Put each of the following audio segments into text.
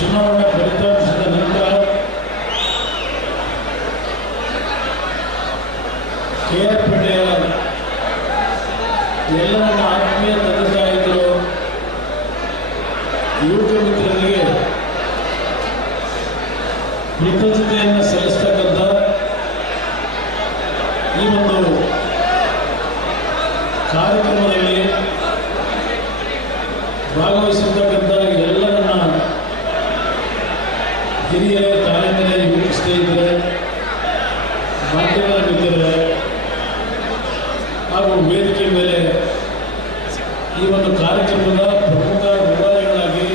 ಚುನಾವಣಾ ಫಲಿತಾಂಶದ ನಂತರ KR ಪೇಟೆಯ ಎಲ್ಲ ನನ್ನ ಆತ್ಮೀಯ ತಂದೆ ತಾಯಿಗಳು, ಯುವಕ ಮಿತ್ರರಿಗೆ ಕೃತಜ್ಞತೆಯನ್ನು ಸಲ್ಲಿಸ್ತಕ್ಕಂಥ ಈ ಒಂದು ಕಾರ್ಯಕ್ರಮದಲ್ಲಿ ಭಾಗವಹಿಸಿರ್ತಕ್ಕಂಥ ಎಲ್ಲ ನನ್ನ ಹಿರಿಯರೇ, ತಾಯಂದಿರೇ, ಯುವಕ ಸ್ನೇಹಿತರೆ, ಮಾಧ್ಯಮದ ಮಿತ್ರರೇ ಹಾಗೂ ವೇದಿಕೆ ಮೇಲೆ ಈ ಒಂದು ಕಾರ್ಯಕ್ರಮದ ಪ್ರಮುಖ ವಿಭಾಗಗಳಾಗಿ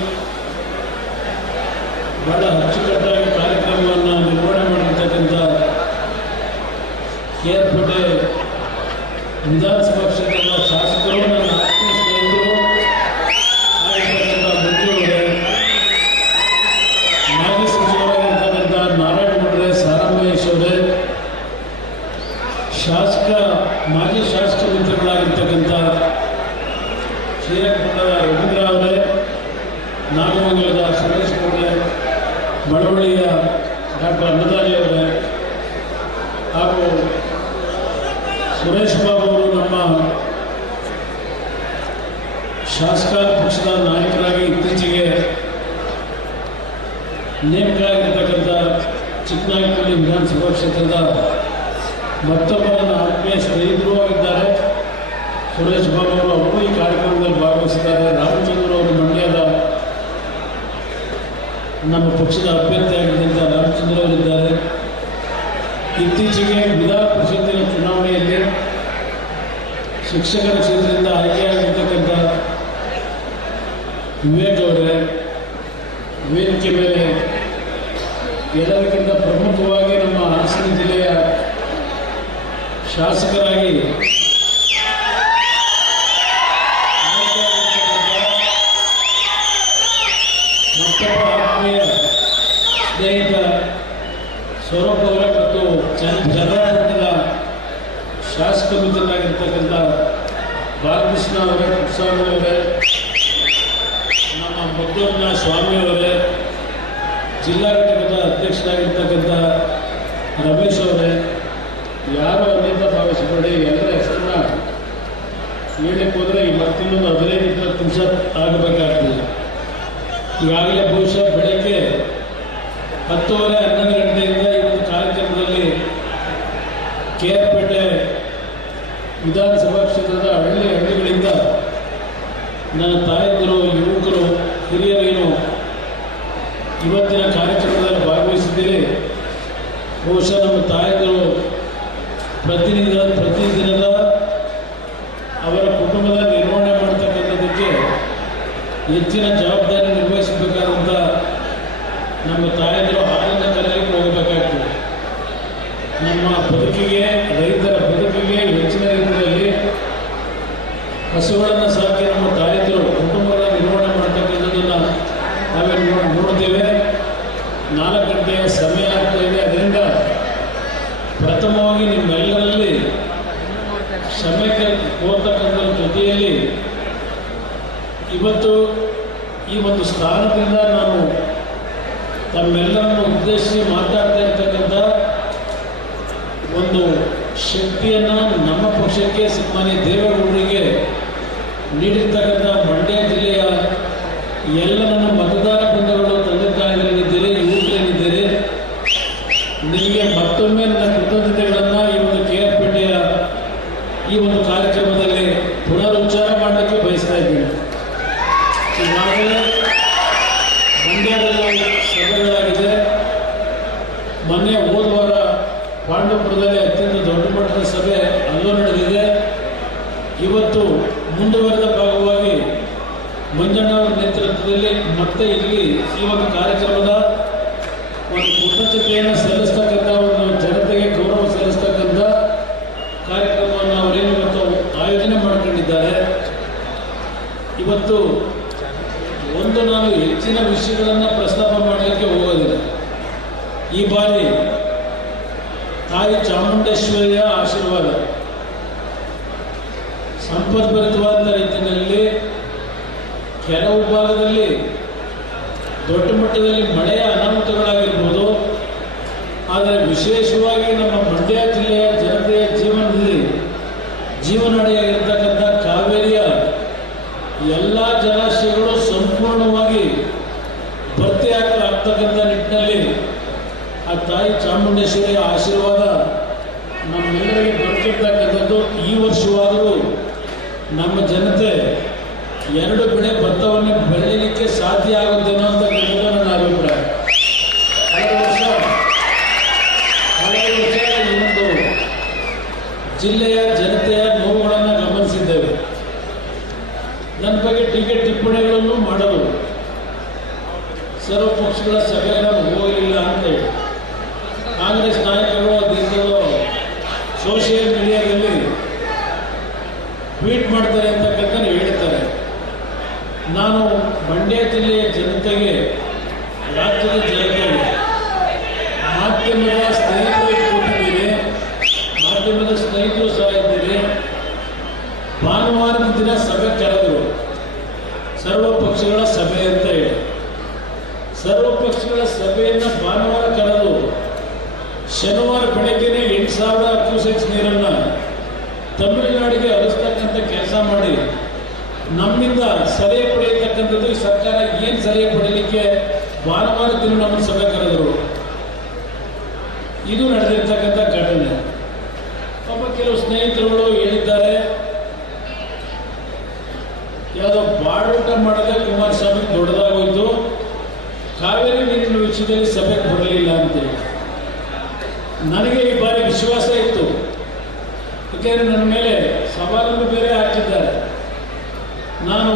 ಬಹಳ ಅಚ್ಚುಕಟ್ಟಾಗಿ ಕಾರ್ಯಕ್ರಮವನ್ನು ನಿರ್ವಹಣೆ ಮಾಡಿರ್ತಕ್ಕಂಥ KR ಪೇಟೆ ವಿಧಾನಸಭಾ ಕ್ಷೇತ್ರದ ಶಾಸಕರು, ನನ್ನ ಆತ್ಮೀಯ ಸ್ನೇಹಿತರು ಆಗಿರ್ತಕ್ಕಂಥ ಮಂತ್ರಿಯವರೇ, ಮಾಜಿ ಸಚಿವರಾಗಿರ್ತಕ್ಕಂಥ ನಾರಾಯಣಗೌಡರೇ, ಸಾರಾಮಹೇಶ್ ಅವರೇ, ಮಾಜಿ ಶಾಸಕ ಮಿತ್ರಗಳಾಗಿರ್ತಕ್ಕಂಥ ಶ್ರೀರಂಗಪಟ್ಟಣದ ರವೀಂದ್ರ ಅವರೇ, ನಾಗಮಂಗಲದ ಸುರೇಶ್ ಅವರೇ, ಮಳವಳ್ಳಿಯ ಡಾಕ್ಟರ್ ಅನ್ನದಾನಿ ಅವರೇ ಹಾಗೂ ಸುರೇಶ್ ಬಾಬು ಅವರು ನಮ್ಮ ಶಾಸಕಾಂಗ ಪಕ್ಷದ ನಾಯಕರಾಗಿ ಇತ್ತೀಚೆಗೆ ನೇಮಕರಾಗಿರ್ತಕ್ಕಂಥ ಚಿಕ್ಕನಾಯಕನಹಳ್ಳಿ ವಿಧಾನಸಭಾ ಕ್ಷೇತ್ರದ ಮತ್ತೊಬ್ಬ ನನ್ನ ಆತ್ಮೀಯ ಸ್ನೇಹಿತರು ಆಗಿದ್ದಾರೆ ಸುರೇಶ್ ಬಾಬು ಅವರು ಈ ಕಾರ್ಯಕ್ರಮದಲ್ಲಿ ಭಾಗವಹಿಸಿದ್ದಾರೆ. ರಾಮಚಂದ್ರ ಅವರು ಮಂಡ್ಯದ ನಮ್ಮ ಪಕ್ಷದ ಅಭ್ಯರ್ಥಿಯಾಗಿದ್ದಂಥ ರಾಮಚಂದ್ರ ಅವರಿದ್ದಾರೆ. ಇತ್ತೀಚೆಗೆ ವಿಧಾನ ಪರಿಷತ್ತಿನ ಚುನಾವಣೆಯಲ್ಲಿ ಶಿಕ್ಷಕರ ಕ್ಷೇತ್ರದಿಂದ ಆಯ್ಕೆಯಾಗಿರ್ತಕ್ಕಂಥ ವಿವೇಕ್ ಅವರೇ, ವೇದಿಕೆ ಮೇಲೆ ಎಲ್ಲದಕ್ಕಿಂತ ಪ್ರಮುಖವಾಗಿ ನಮ್ಮ ಹಾಸನ ಜಿಲ್ಲೆಯ ಶಾಸಕರಾಗಿ ಮತ್ತೊಬ್ಬ ಆತ್ಮೀಯ ಸ್ನೇಹಿತ ಸ್ವರೂಪ್ ಅವರೇ ಮತ್ತು ಚಂದ್ರಪಟ್ಟಣದ ಶಾಸಕ ಮಿತ್ರರಾಗಿರ್ತಕ್ಕಂಥ ಬಾಲಕೃಷ್ಣ ಅವರೇ, ಕುಪ್ಸ್ವಾಮಿ ಅವರೇ, ನಮ್ಮ ಮದ್ದೂರಿನ ಸ್ವಾಮಿ ಅವರೇ, ಜಿಲ್ಲಾ ಘಟಕದ ಅಧ್ಯಕ್ಷರಾಗಿರ್ತಕ್ಕಂಥ ರಮೇಶ್ ಅವರೇ, ಯಾರು ಅನ್ಯತಾ ಭಾವಿಸಬೇಡಿ, ಎಲ್ಲರ ಹೆಸರನ್ನ ಹೇಳಕ್ಕೆ ಹೋದರೆ ಮತ್ತಿನ್ನೊಂದು 15-20 ನಿಮಿಷ ಆಗಬೇಕಾಗ್ತದೆ. ಈಗಾಗಲೇ ಬಹುಶಃ ಬೆಳಗ್ಗೆ 10:30-11 ಗಂಟೆಯಿಂದ ಈ ಒಂದು ಕಾರ್ಯಕ್ರಮದಲ್ಲಿ KR ಪೇಟೆ ವಿಧಾನಸಭಾ ಕ್ಷೇತ್ರದ ಹಳ್ಳಿಗಳಿಂದ ನನ್ನ ತಾಯಂದಿರು, ಯುವಕರು, ಹಿರಿಯರೇನು ಇವತ್ತಿನ ಕಾರ್ಯಕ್ರಮದಲ್ಲಿ ಭಾಗವಹಿಸಿದ್ದೀರಿ. ಬಹುಶಃ ನಮ್ಮ ತಾಯಂದಿರು ಪ್ರತಿದಿನದ ಅವರ ಕುಟುಂಬದ ನಿರ್ವಹಣೆ ಮಾಡ್ತಕ್ಕಂಥದ್ದಕ್ಕೆ ಹೆಚ್ಚಿನ ಜವಾಬ್ದಾರಿ ನಿರ್ವಹಿಸಬೇಕಾದಂಥ ನಮ್ಮ ತಾಯಂದಿರು ಹಾಲಿನ ಕರೆಯಲಿಕ್ಕೆ ಹೋಗಬೇಕಾಗ್ತದೆ. ನಮ್ಮ ಬದುಕಿಗೆ, ರೈತರ ಬದುಕಿಗೆ ಹೆಚ್ಚಿನ ರೀತಿಯಲ್ಲಿ ಹಸುಗಳನ್ನು ಸಾಕಿ ನಮ್ಮ ತಾಯಂದಿರು ಕುಟುಂಬದ ನಿರ್ವಹಣೆ ಮಾಡ್ತಕ್ಕಂಥದ್ದನ್ನು ನಾವೇನು ನೋಡ್ತೇವೆ. 4 ಗಂಟೆಯ ಸಮಯ ಆಗ್ತಾ ಇದೆ. ಅದರಿಂದ ಪ್ರಥಮವಾಗಿ ನಿಮ್ಮೆಲ್ಲರಲ್ಲಿ ಕ್ಷಮೆಗೆ ಕೋರ್ತಕ್ಕಂಥ ಜೊತೆಯಲ್ಲಿ ಇವತ್ತು ಈ ಒಂದು ಸ್ಥಾನದಿಂದ ನಾನು ತಮ್ಮೆಲ್ಲರನ್ನು ಉದ್ದೇಶಿಸಿ ಮಾತಾಡ್ತಾ ಇರ್ತಕ್ಕಂಥ ಒಂದು ಶಕ್ತಿಯನ್ನು ನಮ್ಮ ಪಕ್ಷಕ್ಕೆ ಮಾನ್ಯ ದೇವೇಗೌಡರಿಗೆ ನೀಡಿರ್ತಕ್ಕಂಥ ಮಂಡ್ಯ ಜಿಲ್ಲೆಯ ಎಲ್ಲ ನನ್ನ ಮತದಾರ ಬಂಧುಗಳು, ತಂದೆ ತಾಯಿಗಳಿದ್ದೀರಿ, ಯುವಕರೇನಿದ್ದೀರಿ, ನಿಮಗೆ ಮತ್ತೊಮ್ಮೆ ನನ್ನ ಕೃತಜ್ಞತೆಗಳನ್ನು ಈ ಒಂದು KR ಪೇಟೆಯ ಈ ಒಂದು ಕಾರ್ಯಕ್ರಮದಲ್ಲಿ ಪುನರುಚ್ಚಾರ ಮಾಡಲಿಕ್ಕೆ ಬಯಸ್ತಾ ಇದ್ದೀನಿ. ಈಗಾಗಲೇ ಮಂಡ್ಯದಲ್ಲಿ ಸಭೆಗಳಾಗಿದೆ. ಮೊನ್ನೆ ಹೋದ ವಾರ ಪಾಂಡವಪುರದಲ್ಲಿ ಅತ್ಯಂತ ದೊಡ್ಡ ಮಟ್ಟದ ಸಭೆ ಅಲ್ಲೂ ನಡೆದಿದೆ. ಇವತ್ತು ಮುಂದುವರೆದ ಭಾಗವಾಗಿ ಮಂಜಣ್ಣ ಅವರ ನೇತೃತ್ವದಲ್ಲಿ ಮತ್ತೆ ಇಲ್ಲಿ ಈ ಒಂದು ಕಾರ್ಯಕ್ರಮದ ಒಂದು ಕೃತಜ್ಞತೆಯನ್ನು ಸಲ್ಲಿಸ್ತಕ್ಕಂಥ, ಒಂದು ಜನತೆಗೆ ಗೌರವ ಸಲ್ಲಿಸ್ತಕ್ಕಂಥ ಕಾರ್ಯಕ್ರಮವನ್ನು ಅವರೇನು ಇವತ್ತು ಆಯೋಜನೆ ಮಾಡಿಕೊಂಡಿದ್ದಾರೆ. ಇವತ್ತು ನಾನು ಹೆಚ್ಚಿನ ವಿಷಯಗಳನ್ನು ಪ್ರಸ್ತಾಪ ಮಾಡಲಿಕ್ಕೆ ಹೋಗೋದಿಲ್ಲ. ಈ ಬಾರಿ ತಾಯಿ ಚಾಮುಂಡೇಶ್ವರಿಯ ಆಶೀರ್ವಾದ ಸಂಪದ್ಭರಿತವಾದ ರೀತಿಯಲ್ಲಿ ಕೆಲವು ಭಾಗದಲ್ಲಿ ದೊಡ್ಡ ಮಟ್ಟದಲ್ಲಿ ಮಳೆಯ ಅನಾಹುತಗಳಾಗಿರ್ಬೋದು. ಆದರೆ ವಿಶೇಷವಾಗಿ ನಮ್ಮ ಮಂಡ್ಯ ಜಿಲ್ಲೆಯ ಜನತೆಯ ಜೀವನದಲ್ಲಿ ಜೀವನಾಡಿಯಾಗಿರ್ತಕ್ಕಂಥ ಕಾವೇರಿಯ ಎಲ್ಲ ಜಲಾಶಯಗಳು ಸಂಪೂರ್ಣವಾಗಿ ಭರ್ತಿಯಾಗಲಾಗ್ತಕ್ಕಂಥ ನಿಟ್ಟಿನಲ್ಲಿ ಆ ತಾಯಿ ಚಾಮುಂಡೇಶ್ವರಿಯ ಆಶೀರ್ವಾದ ನಮ್ಮೆಲ್ಲರಿಗೆ ದೊರಕಿರ್ತಕ್ಕಂಥದ್ದು. ಈ ವರ್ಷವಾದರೂ ನಮ್ಮ ಜನತೆ 2 ಬೆಳೆ ಭತ್ತವನ್ನು ಬೆಳೀಲಿಕ್ಕೆ ಸಾಧ್ಯ ಆಗುತ್ತೇನೋ ಅಂತ ನನ್ನ ಅಭಿಪ್ರಾಯ. ಕಳೆದ ವರ್ಷ ಈ ಒಂದು ಜಿಲ್ಲೆಯ ಜನತೆಯ ನೋವುಗಳನ್ನು ಗಮನಿಸಿದ್ದೇವೆ. ನನ್ನ ಬಗ್ಗೆ ಟೀಕೆ ಟಿಪ್ಪಣಿಗಳನ್ನು ಮಾಡಲು ಸರ್ವ ಪಕ್ಷಗಳ ಸಭೆಯನ್ನು ಹೋಗಲಿಲ್ಲ ಅಂತೇಳಿ ಕಾಂಗ್ರೆಸ್ ನಾಯಕರು ದಿನಗಳು ಸೋಷಿಯಲ್ ಮೀಡಿಯಾದಲ್ಲಿ ಟ್ವೀಟ್ ಮಾಡ್ತಾರೆ ಅಂತಕ್ಕಂಥ ಹೇಳ್ತಾರೆ. ನಾನು ಮಂಡ್ಯ ಜಿಲ್ಲೆಯ ಜನತೆಗೆ, ರಾಜ್ಯದ ಜನತೆಗೆ, ಮಾಧ್ಯಮದ ಸ್ನೇಹಿತರು ಕೊಟ್ಟಿದ್ದೀರಿ, ಮಾಧ್ಯಮದ ಸ್ನೇಹಿತರು ಸಹ ಇದ್ದೀರಿ. ಭಾನುವಾರದ ದಿನ ಸಭೆ ಕರೆದರು, ಸರ್ವ ಪಕ್ಷಗಳ ಸಭೆ ಅಂತ ಹೇಳಿ. ಸರ್ವ ಪಕ್ಷಗಳ ಸಭೆಯನ್ನು ಭಾನುವಾರ ಕರೆದು ಶನಿವಾರ ಬೆಳಗ್ಗೆನೇ 8,000 ಕ್ಯೂಸೆಕ್ಸ್ ನೀರನ್ನು ತಮಿಳುನಾಡಿಗೆ ಹರಿಸ್ತಕ್ಕಂಥ ಕೆಲಸ ಮಾಡಿ ನಮ್ಮಿಂದ ಸಲಹೆ ಪಡೆಯತಕ್ಕಂಥದ್ದು. ಈ ಸರ್ಕಾರ ಏನು ಸಲಹೆ ಪಡೆಯಲಿಕ್ಕೆ ಭಾನುವಾರ ದಿನ ನಮ್ಮ ಸಭೆ ಕರೆದರು. ಇದು ನಡೆದಿರ್ತಕ್ಕಂಥ ಘಟನೆ. ಪಾಪ ಕೆಲವು ಸ್ನೇಹಿತರುಗಳು ಹೇಳಿದ್ದಾರೆ, ಯಾವುದೋ ಬಾಡೂಟ ಮಾಡದೆ ಕುಮಾರಸ್ವಾಮಿ ದೊಡ್ಡದಾಗೋಯ್ತು, ಕಾವೇರಿ ನೀರಿನ ವಿಷಯದಲ್ಲಿ ಸಭೆಗೆ ಬರಲಿಲ್ಲ ಅಂತೇಳಿ. ನನಗೆ ಈ ಬಾರಿ ವಿಶ್ವಾಸ ಇತ್ತು, ಯಾಕೆಂದರೆ ನನ್ನ ಮೇಲೆ ಸವಾಲನ್ನು ಬೇರೆ ಹಾಕಿದ್ದಾರೆ. ನಾನು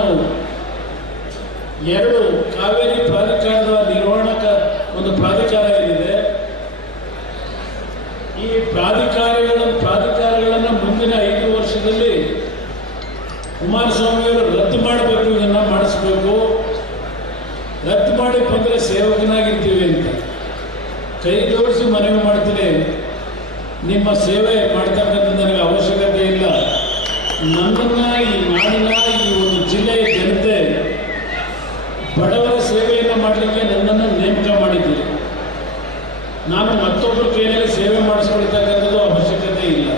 2 ಕಾವೇರಿ ಪ್ರಾಧಿಕಾರದ ನಿರ್ವಹಣಾ ಒಂದು ಪ್ರಾಧಿಕಾರ ಏನಿದೆ, ಈ ಪ್ರಾಧಿಕಾರಗಳನ್ನು ಮುಂದಿನ 5 ವರ್ಷದಲ್ಲಿ ಕುಮಾರಸ್ವಾಮಿಯವರು ರದ್ದು ಮಾಡಬೇಕು, ಇದನ್ನು ಮಾಡಿಸ್ಬೇಕು. ರದ್ದು ಮಾಡಿ ಬಂದರೆ ಸೇವಕನಾಗಿರ್ತೀವಿ ಅಂತ ಕೈ ಜೋಡಿಸಿ ಮನವಿ ಮಾಡ್ತೀನಿ. ನಿಮ್ಮ ಸೇವೆ ಮಾಡ್ತಕ್ಕಂಥ ನನಗೆ ಅವಶ್ಯಕತೆ ಇಲ್ಲ. ನನ್ನನ್ನು ಈ ನಾಡಿನ ಈ ಒಂದು ಜಿಲ್ಲೆಯ ಜನತೆ ಬಡವರ ಸೇವೆಯನ್ನು ಮಾಡಲಿಕ್ಕೆ ನನ್ನನ್ನು ನೇಮಕ ಮಾಡಿದ್ದೀರಿ. ನಾನು ಮತ್ತೊಬ್ಬರ ಕೈಯಲ್ಲಿ ಸೇವೆ ಮಾಡಿಸ್ಕೊಳ್ತಕ್ಕಂಥದ್ದು ಅವಶ್ಯಕತೆ ಇಲ್ಲ.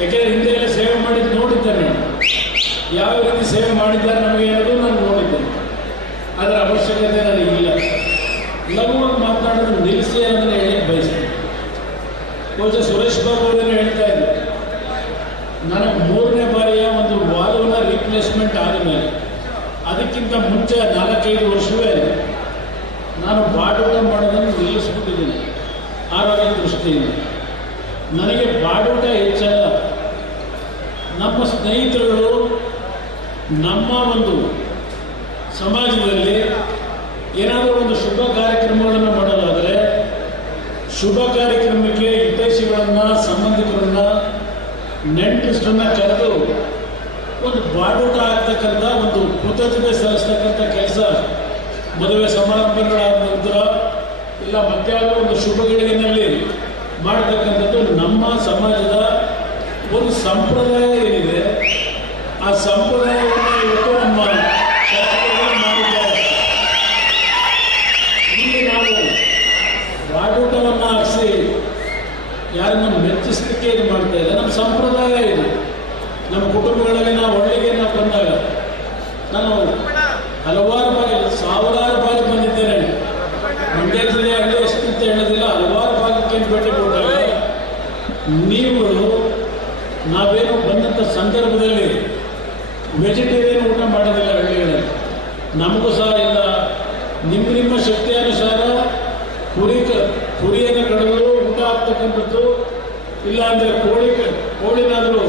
ಯಾಕೆಂದರೆ ಹಿಂದೆ ಎಲ್ಲ ಸೇವೆ ಮಾಡಿದ್ದು ನೋಡಿದ್ದೇನೆ, ಯಾವ ರೀತಿ ಸೇವೆ ಮಾಡಿದ್ದಾರೆ ನಮಗೆ ಅನ್ನೋದು ನಾನು ನೋಡಿದ್ದೇನೆ. ಅದರ ಅವಶ್ಯಕತೆ ನನಗಿಲ್ಲ. ಲಘುವಾಗಿ ಮಾತನಾಡೋದು ನಿಲ್ಲಿಸಿ ಅನ್ನೋದನ್ನು ಹೇಳಿ ಬಯಸ್ತೀನಿ. ಬಹುಶಃ ಸುರೇಶ್ ಬಾಬು ಅವರೇನು ಹೇಳ್ತಾ ಇದ್ದರು, ನನಗೆ 3ನೇ ಬಾರಿಯ ಒಂದು ವಾಲ್ವ್ನ ರೀಪ್ಲೇಸ್ಮೆಂಟ್ ಆದಮೇಲೆ, ಅದಕ್ಕಿಂತ ಮುಂಚೆ 4-5 ವರ್ಷವೇ ನಾನು ಬಾಡೂಟ ಮಾಡೋದನ್ನು ನಿಲ್ಲಿಸ್ಬಿಟ್ಟಿದ್ದೀನಿ ಆರೋಗ್ಯ ದೃಷ್ಟಿಯಿಂದ. ನನಗೆ ಬಾಡೂಟ ಹೆಚ್ಚಲ್ಲ. ನಮ್ಮ ಸ್ನೇಹಿತರುಗಳು ನಮ್ಮ ಒಂದು ಸಮಾಜದಲ್ಲಿ ಏನಾದರೂ ಒಂದು ಶುಭ ಕಾರ್ಯಕ್ರಮಗಳನ್ನು ಮಾಡೋದಾದರೆ, ಶುಭ ಕಾರ್ಯಕ್ರಮಕ್ಕೆ ಹಿತೈಷಿಗಳನ್ನು, ಸಂಬಂಧಿಕರನ್ನ, ನೆಂಟರಷ್ಟನ್ನು ಕರೆದು ಒಂದು ಬಾಡೂಟ ಆಗ್ತಕ್ಕಂಥ ಒಂದು ಕೃತಜ್ಞತೆ ಸಲ್ಲಿಸ್ತಕ್ಕಂಥ ಕೆಲಸ ಮದುವೆ ಸಮಾರಂಭಗಳಾದ ನಂತರ ಇಲ್ಲ ಮಧ್ಯಾಹ್ನ ಒಂದು ಶುಭ ಗಳಿಗೆಯಲ್ಲಿ ಮಾಡತಕ್ಕಂಥದ್ದು ನಮ್ಮ ಸಮಾಜದ ಒಂದು ಸಂಪ್ರದಾಯ ಏನಿದೆ. ಆ ಸಂಪ್ರದಾಯವನ್ನು ಇವತ್ತು ನಮ್ಮ ಶಾಸಕರು ಮಾಡಿದ್ದಾರೆ. ಇಲ್ಲಿ ನಾವು ಬಾಡೂಟವನ್ನು ಹಾಕಿಸಿ ಯಾರನ್ನು ಮೆಚ್ಚಿಸಲಿಕ್ಕೆ ಇದು ಮಾಡ್ತಾ ಇದೆ. ನಮ್ಮ ಸಂಪ್ರದಾಯ ಇದು. ನಮ್ಮ ಕುಟುಂಬಗಳಲ್ಲಿ ನಾವು ಒಳ್ಳೆಗೆ ನಾವು ಬಂದಾಗ ನಾನು ಹಲವಾರು ಬಾರಿ, 1000 ಬಾರಿ ಬಂದಿದ್ದೇನೆ. ಮಂಡ್ಯ ಜಿಲ್ಲೆ ಹಳ್ಳಿ ಎಷ್ಟು ಅಂತ ಹೇಳೋದಿಲ್ಲ, ಹಲವಾರು ಭಾಗಕ್ಕೆ ಭೇಟಿ ಕೊಟ್ಟಾಗ ನೀವುಗಳು ನಾವೇನು ಬಂದಂಥ ಸಂದರ್ಭದಲ್ಲಿ ವೆಜಿಟೇರಿಯನ್ ಊಟ ಮಾಡೋದಿಲ್ಲ ಹಳ್ಳಿಗಳಲ್ಲಿ. ನಮಗೂ ಸಹ ಇಲ್ಲ. ನಿಮ್ಮ ಶಕ್ತಿಯಾನುಸಾರ ಕುರಿಯನ್ನು ಕಡಿದು ಊಟ ಆಗ್ತಕ್ಕಂಥದ್ದು, ಇಲ್ಲಾಂದರೆ ಕೋಳಿನಾದರೂ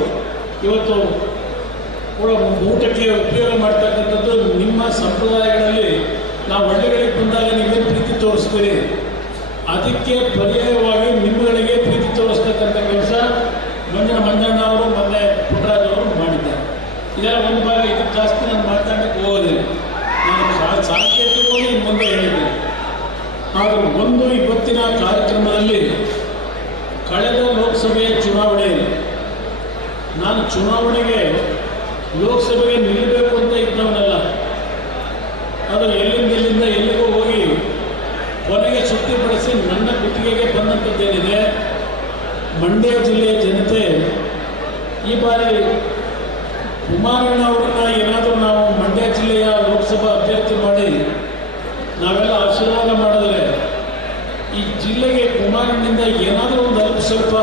ಇವತ್ತು ಊಟಕ್ಕೆ ಉಪಯೋಗ ಮಾಡ್ತಕ್ಕಂಥದ್ದು ನಿಮ್ಮ ಸಂಪ್ರದಾಯಗಳಲ್ಲಿ. ನಾವು ಹಳ್ಳಿಗಳಿಗೆ ಬಂದಾಗ ನೀವೇನು ಪ್ರೀತಿ ತೋರಿಸ್ತೀರಿ, ಅದಕ್ಕೆ ಪರ್ಯಾಯವಾಗಿ ನಿಮ್ಮಗಳಿಗೆ ಪ್ರೀತಿ ತೋರಿಸ್ತಕ್ಕಂಥ ಕೆಲಸ ಮಂಜಣ್ಣ ಅವರು ಮೊನ್ನೆ ಪುಟ್ಟರಾಜ್ ಅವರು ಮಾಡಿದ್ದಾರೆ. ಇದೆಲ್ಲ ಒಂದು ಭಾಗ. ಇದಕ್ಕೆ ಜಾಸ್ತಿ ನಾನು ಮಾತಾಡಕ್ಕೆ ಹೋಗೋದಿಲ್ಲ. ನಾನು ಸಾಂಕೇತಿಕವಾಗಿ ಮುಂದೆ ಹೇಳಿದ್ದೇನೆ. ಆದರೆ ಒಂದು ಇವತ್ತಿನ ಕಾರ್ಯಕ್ರಮದಲ್ಲಿ ಕಳೆದ ಲೋಕಸಭೆಯ ಚುನಾವಣೆಯಲ್ಲಿ ನಾನು ಲೋಕಸಭೆಗೆ ನಿಲ್ಲಬೇಕು ಅಂತ ಇದ್ದವನಲ್ಲ. ಅದು ಎಲ್ಲಿಂದ ಇಲ್ಲಿಂದ ಎಲ್ಲಿಗೋ ಹೋಗಿ ಕೊನೆಗೆ ಶಕ್ತಿಪಡಿಸಿ ನನ್ನ ಕುತ್ತಿಗೆಗೆ ಬಂದಂಥದ್ದೇನಿದೆ. ಮಂಡ್ಯ ಜಿಲ್ಲೆಯ ಜನತೆ ಈ ಬಾರಿ ಕುಮಾರಣ್ಣ ಅವರನ್ನ ಏನಾದರೂ ನಾವು ಮಂಡ್ಯ ಜಿಲ್ಲೆಯ ಲೋಕಸಭಾ ಅಭ್ಯರ್ಥಿ ಮಾಡಿ ನಾವೆಲ್ಲ ಆಶೀರ್ವಾದ ಮಾಡಿದ್ರೆ ಈ ಜಿಲ್ಲೆಗೆ ಕುಮಾರಣ್ಣನಿಂದ ಏನಾದರೂ ಒಂದು ಅಲ್ಪ ಸ್ವಲ್ಪ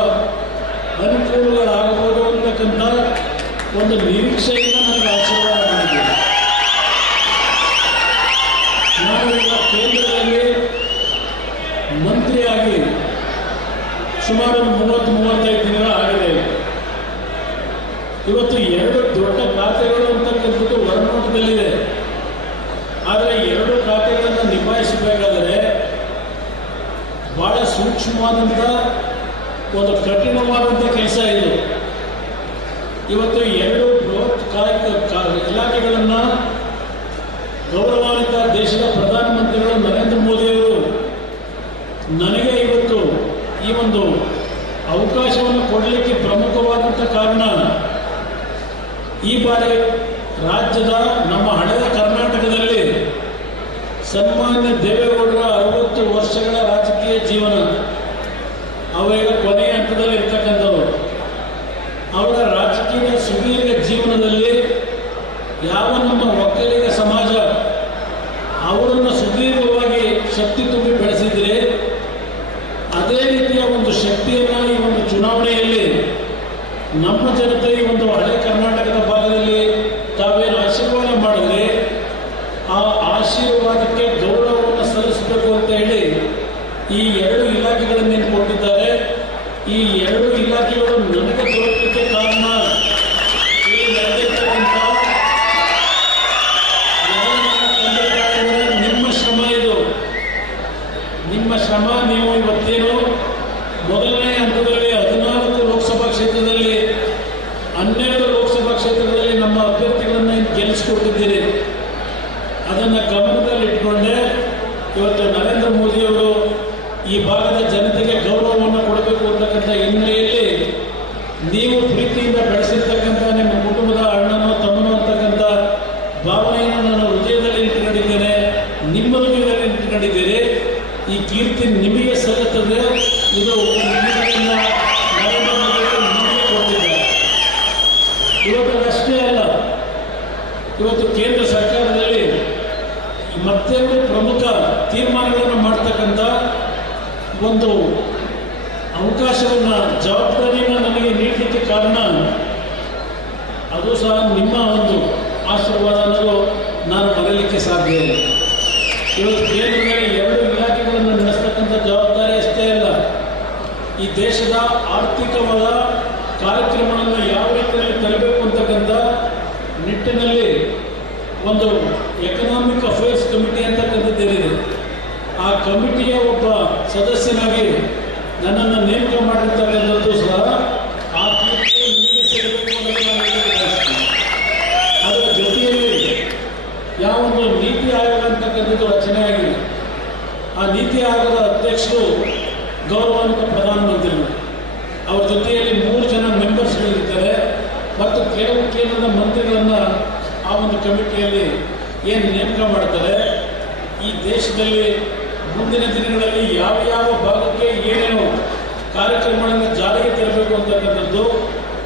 ಅನುಕೂಲಗಳಾಗಬಹುದು ಅಂತಕ್ಕಂಥ ಒಂದು ನಿರೀಕ್ಷೆಯಿಂದ ನನಗೆ ಆಶೀರ್ವಾದ ಮಾಡಿದ್ದೀವಿ. ನಾನು ಈಗ ಕೇಂದ್ರದಲ್ಲಿ ಮಂತ್ರಿಯಾಗಿ ಸುಮಾರು 30-35 ದಿನಗಳು ಆಗಿದೆ. ಇವತ್ತು 2 ದೊಡ್ಡ ಖಾತೆಗಳು ಅಂತಕ್ಕಂಥದ್ದು ಹೊರನೋಟದಲ್ಲಿದೆ. ಆದರೆ 2 ಖಾತೆಗಳನ್ನು ನಿಭಾಯಿಸಬೇಕಾದರೆ ಬಹಳ ಸೂಕ್ಷ್ಮವಾದಂಥ ಒಂದು ಕಠಿಣವಾದಂಥ ಕೆಲಸ ಇದು. ಇವತ್ತು 2 ಬೃಹತ್ ಇಲಾಖೆಗಳನ್ನು ಗೌರವಾನ್ವಿತ ದೇಶದ ಪ್ರಧಾನಮಂತ್ರಿಗಳು ನರೇಂದ್ರ ಮೋದಿಯವರು ನನಗೆ ಇವತ್ತು ಈ ಒಂದು ಅವಕಾಶವನ್ನು ಕೊಡಲಿಕ್ಕೆ ಪ್ರಮುಖವಾದಂಥ ಕಾರಣ, ಈ ಬಾರಿ ರಾಜ್ಯದ ನಮ್ಮ ಹಳೆಯ ಕರ್ನಾಟಕದಲ್ಲಿ ಸನ್ಮಾನ್ಯ ದೇವೇಗೌಡರ 60 ವರ್ಷಗಳ ರಾಜಕೀಯ ಜೀವನ ಅವರಿಗೆ ಕೊನೆಯ ಹಂತದಲ್ಲಿ ಇರ್ತಕ್ಕಂಥವ್ರು. ಅವರ ರಾಜಕೀಯ ಸುದೀರ್ಘ ಜೀವನದಲ್ಲಿ ಯಾವ ನಮ್ಮ ಒಕ್ಕಲಿಗ ಸಮಾಜ ಅವರನ್ನು ಸುದೀರ್ಘವಾಗಿ ಶಕ್ತಿ ತುಂಬಿ ಬೆಳೆಸಿದ್ರೆ, ಅದೇ ರೀತಿಯ ಒಂದು ಶಕ್ತಿಯನ್ನು ಈ ಒಂದು ಚುನಾವಣೆಯಲ್ಲಿ ನಮ್ಮ ಜನತೆ ಈ ಒಂದು ಹಳೆ ಕರ್ನಾಟಕದ ಭಾಗದಲ್ಲಿ ತಾವೇನು ಆಶೀರ್ವಾದ ಮಾಡಿದ್ರೆ ಆ ಆಶೀರ್ವಾದಕ್ಕೆ ಗೌರವವನ್ನು ಸಲ್ಲಿಸಬೇಕು ಅಂತ ಹೇಳಿ ಈ 2 ಇಲಾಖೆಗಳನ್ನು ಕೊಟ್ಟಿದ್ದಾರೆ. ಈ 2 ಇಲಾಖೆಗಳು ನನಗೆ ದೊರಕಲಿಕ್ಕೆ ಕಾರಣ ಇಲ್ಲಿ ನಡೆದಿರ್ತಕ್ಕಂಥ ನಿಮ್ಮ ಶ್ರಮ. ಇದು ನಿಮ್ಮ ಶ್ರಮ. ನೀವು ಇವತ್ತೇನು ಮೊದಲನೇ ಹಂತದಲ್ಲಿ 14 ಲೋಕಸಭಾ ಕ್ಷೇತ್ರದಲ್ಲಿ 12 ಲೋಕಸಭಾ ಕ್ಷೇತ್ರದಲ್ಲಿ ನಮ್ಮ ಅಭ್ಯರ್ಥಿಗಳನ್ನು ಗೆಲ್ಲಿಸಿಕೊಟ್ಟಿದ್ದೀರಿ. ಅದನ್ನು ಗಮನದಲ್ಲಿಟ್ಟುಕೊಂಡೆ ಇವತ್ತು ನರೇಂದ್ರ ಮೋದಿಯವರು ಈ ಭಾಗದ ಜನತೆಗೆ ಗೌರವವನ್ನು ಕೊಡಬೇಕು ಅಂತಕ್ಕಂಥ ಹಿನ್ನೆಲೆಯಲ್ಲಿ ನೀವು ಪ್ರೀತಿಯಿಂದ ಬೆಳೆಸಿರ್ತಕ್ಕಂಥ ನಿಮ್ಮ ಕುಟುಂಬದ ಅಣ್ಣನೋ ತಮ್ಮನೋ ಅಂತಕ್ಕಂಥ ಭಾವನೆಯನ್ನು ನಾನು ಹೃದಯದಲ್ಲಿ ಇಟ್ಟುಕೊಂಡಿದ್ದೇನೆ, ನಿಮ್ಮ ಹೃದಯದಲ್ಲಿ ಇಟ್ಟುಕೊಂಡಿದ್ದೀರಿ. ಈ ಕೀರ್ತಿ ನಿಮಗೆ ಸಲ್ಲುತ್ತದೆ. ಇದು ನರೇಂದ್ರ ಮೋದಿಯವರು ನಿಮಗೆ ಕೊಟ್ಟಿದ್ದಾರೆ. ಇವತ್ತು ಅಷ್ಟೇ ಅಲ್ಲ, ಇವತ್ತು ಕೇಂದ್ರ ಸರ್ಕಾರದಲ್ಲಿ ಮತ್ತೆ ಪ್ರಮುಖ ತೀರ್ಮಾನಗಳನ್ನು ಮಾಡ್ತಕ್ಕಂಥ ಒಂದು ಅವಕಾಶವನ್ನು, ಜವಾಬ್ದಾರಿಯನ್ನು ನನಗೆ ನೀಡಲಿಕ್ಕೆ ಕಾರಣ ಅದು ಸಹ ನಿಮ್ಮ ಒಂದು ಆಶೀರ್ವಾದ ಅನ್ನೋದು ನಾನು ಬರಲಿಕ್ಕೆ ಸಾಧ್ಯ ಇಲ್ಲ. ಇವತ್ತು ಕೇಂದ್ರದಲ್ಲಿ 2 ಇಲಾಖೆಗಳನ್ನು ನಡೆಸ್ತಕ್ಕಂಥ ಜವಾಬ್ದಾರಿ ಅಷ್ಟೇ ಅಲ್ಲ, ಈ ದೇಶದ ಆರ್ಥಿಕವಾದ ಕಾರ್ಯಕ್ರಮಗಳನ್ನು ಯಾವ ರೀತಿಯಲ್ಲಿ ತರಬೇಕು ಅಂತಕ್ಕಂಥ ನಿಟ್ಟಿನಲ್ಲಿ ಒಂದು ಎಕನಾಮಿಕ್ ಅಫೇರ್ಸ್ ಕಮಿಟಿ ಅಂತಕ್ಕಂಥದ್ದೇನಿದೆ, ಆ ಕಮಿಟಿಯ ಒಬ್ಬ ಸದಸ್ಯನಾಗಿ ನನ್ನನ್ನು ನೇಮಕ ಮಾಡಿರ್ತಕ್ಕಂಥದ್ದು ಸಹ ಆ ಕೀರ್ತಿ ನಿಮಗೆ ಸಿಗಬೇಕು ಅನ್ನೋದನ್ನು ನಾನು ಬಯಸ್ತೀನಿ. ಅದರ ಜೊತೆಯಲ್ಲಿ ಯಾವೊಂದು ನೀತಿ ಆಯೋಗ ಅಂತಕ್ಕಂಥದ್ದು ರಚನೆ ಆಗಿದೆ. ಆ ನೀತಿ ಆಯೋಗದ ಅಧ್ಯಕ್ಷರು ಗೌರವಾನ್ವಿತ ಪ್ರಧಾನಮಂತ್ರಿಗಳು, ಅವ್ರ ಜೊತೆಯಲ್ಲಿ 3 ಜನ ಮೆಂಬರ್ಸ್ಗಳಿರ್ತಾರೆ ಮತ್ತು ಕೆಲವು ಕೇಂದ್ರದ ಮಂತ್ರಿಗಳನ್ನು ಆ ಒಂದು ಕಮಿಟಿಯಲ್ಲಿ ಏನು ನೇಮಕ ಮಾಡ್ತಾರೆ. ಈ ದೇಶದಲ್ಲಿ ಮುಂದಿನ ದಿನಗಳಲ್ಲಿ ಯಾವ ಯಾವ ಭಾಗಕ್ಕೆ ಏನೇನು ಕಾರ್ಯಕ್ರಮಗಳನ್ನು ಜಾರಿಗೆ ತರಬೇಕು ಅಂತಕ್ಕಂಥದ್ದು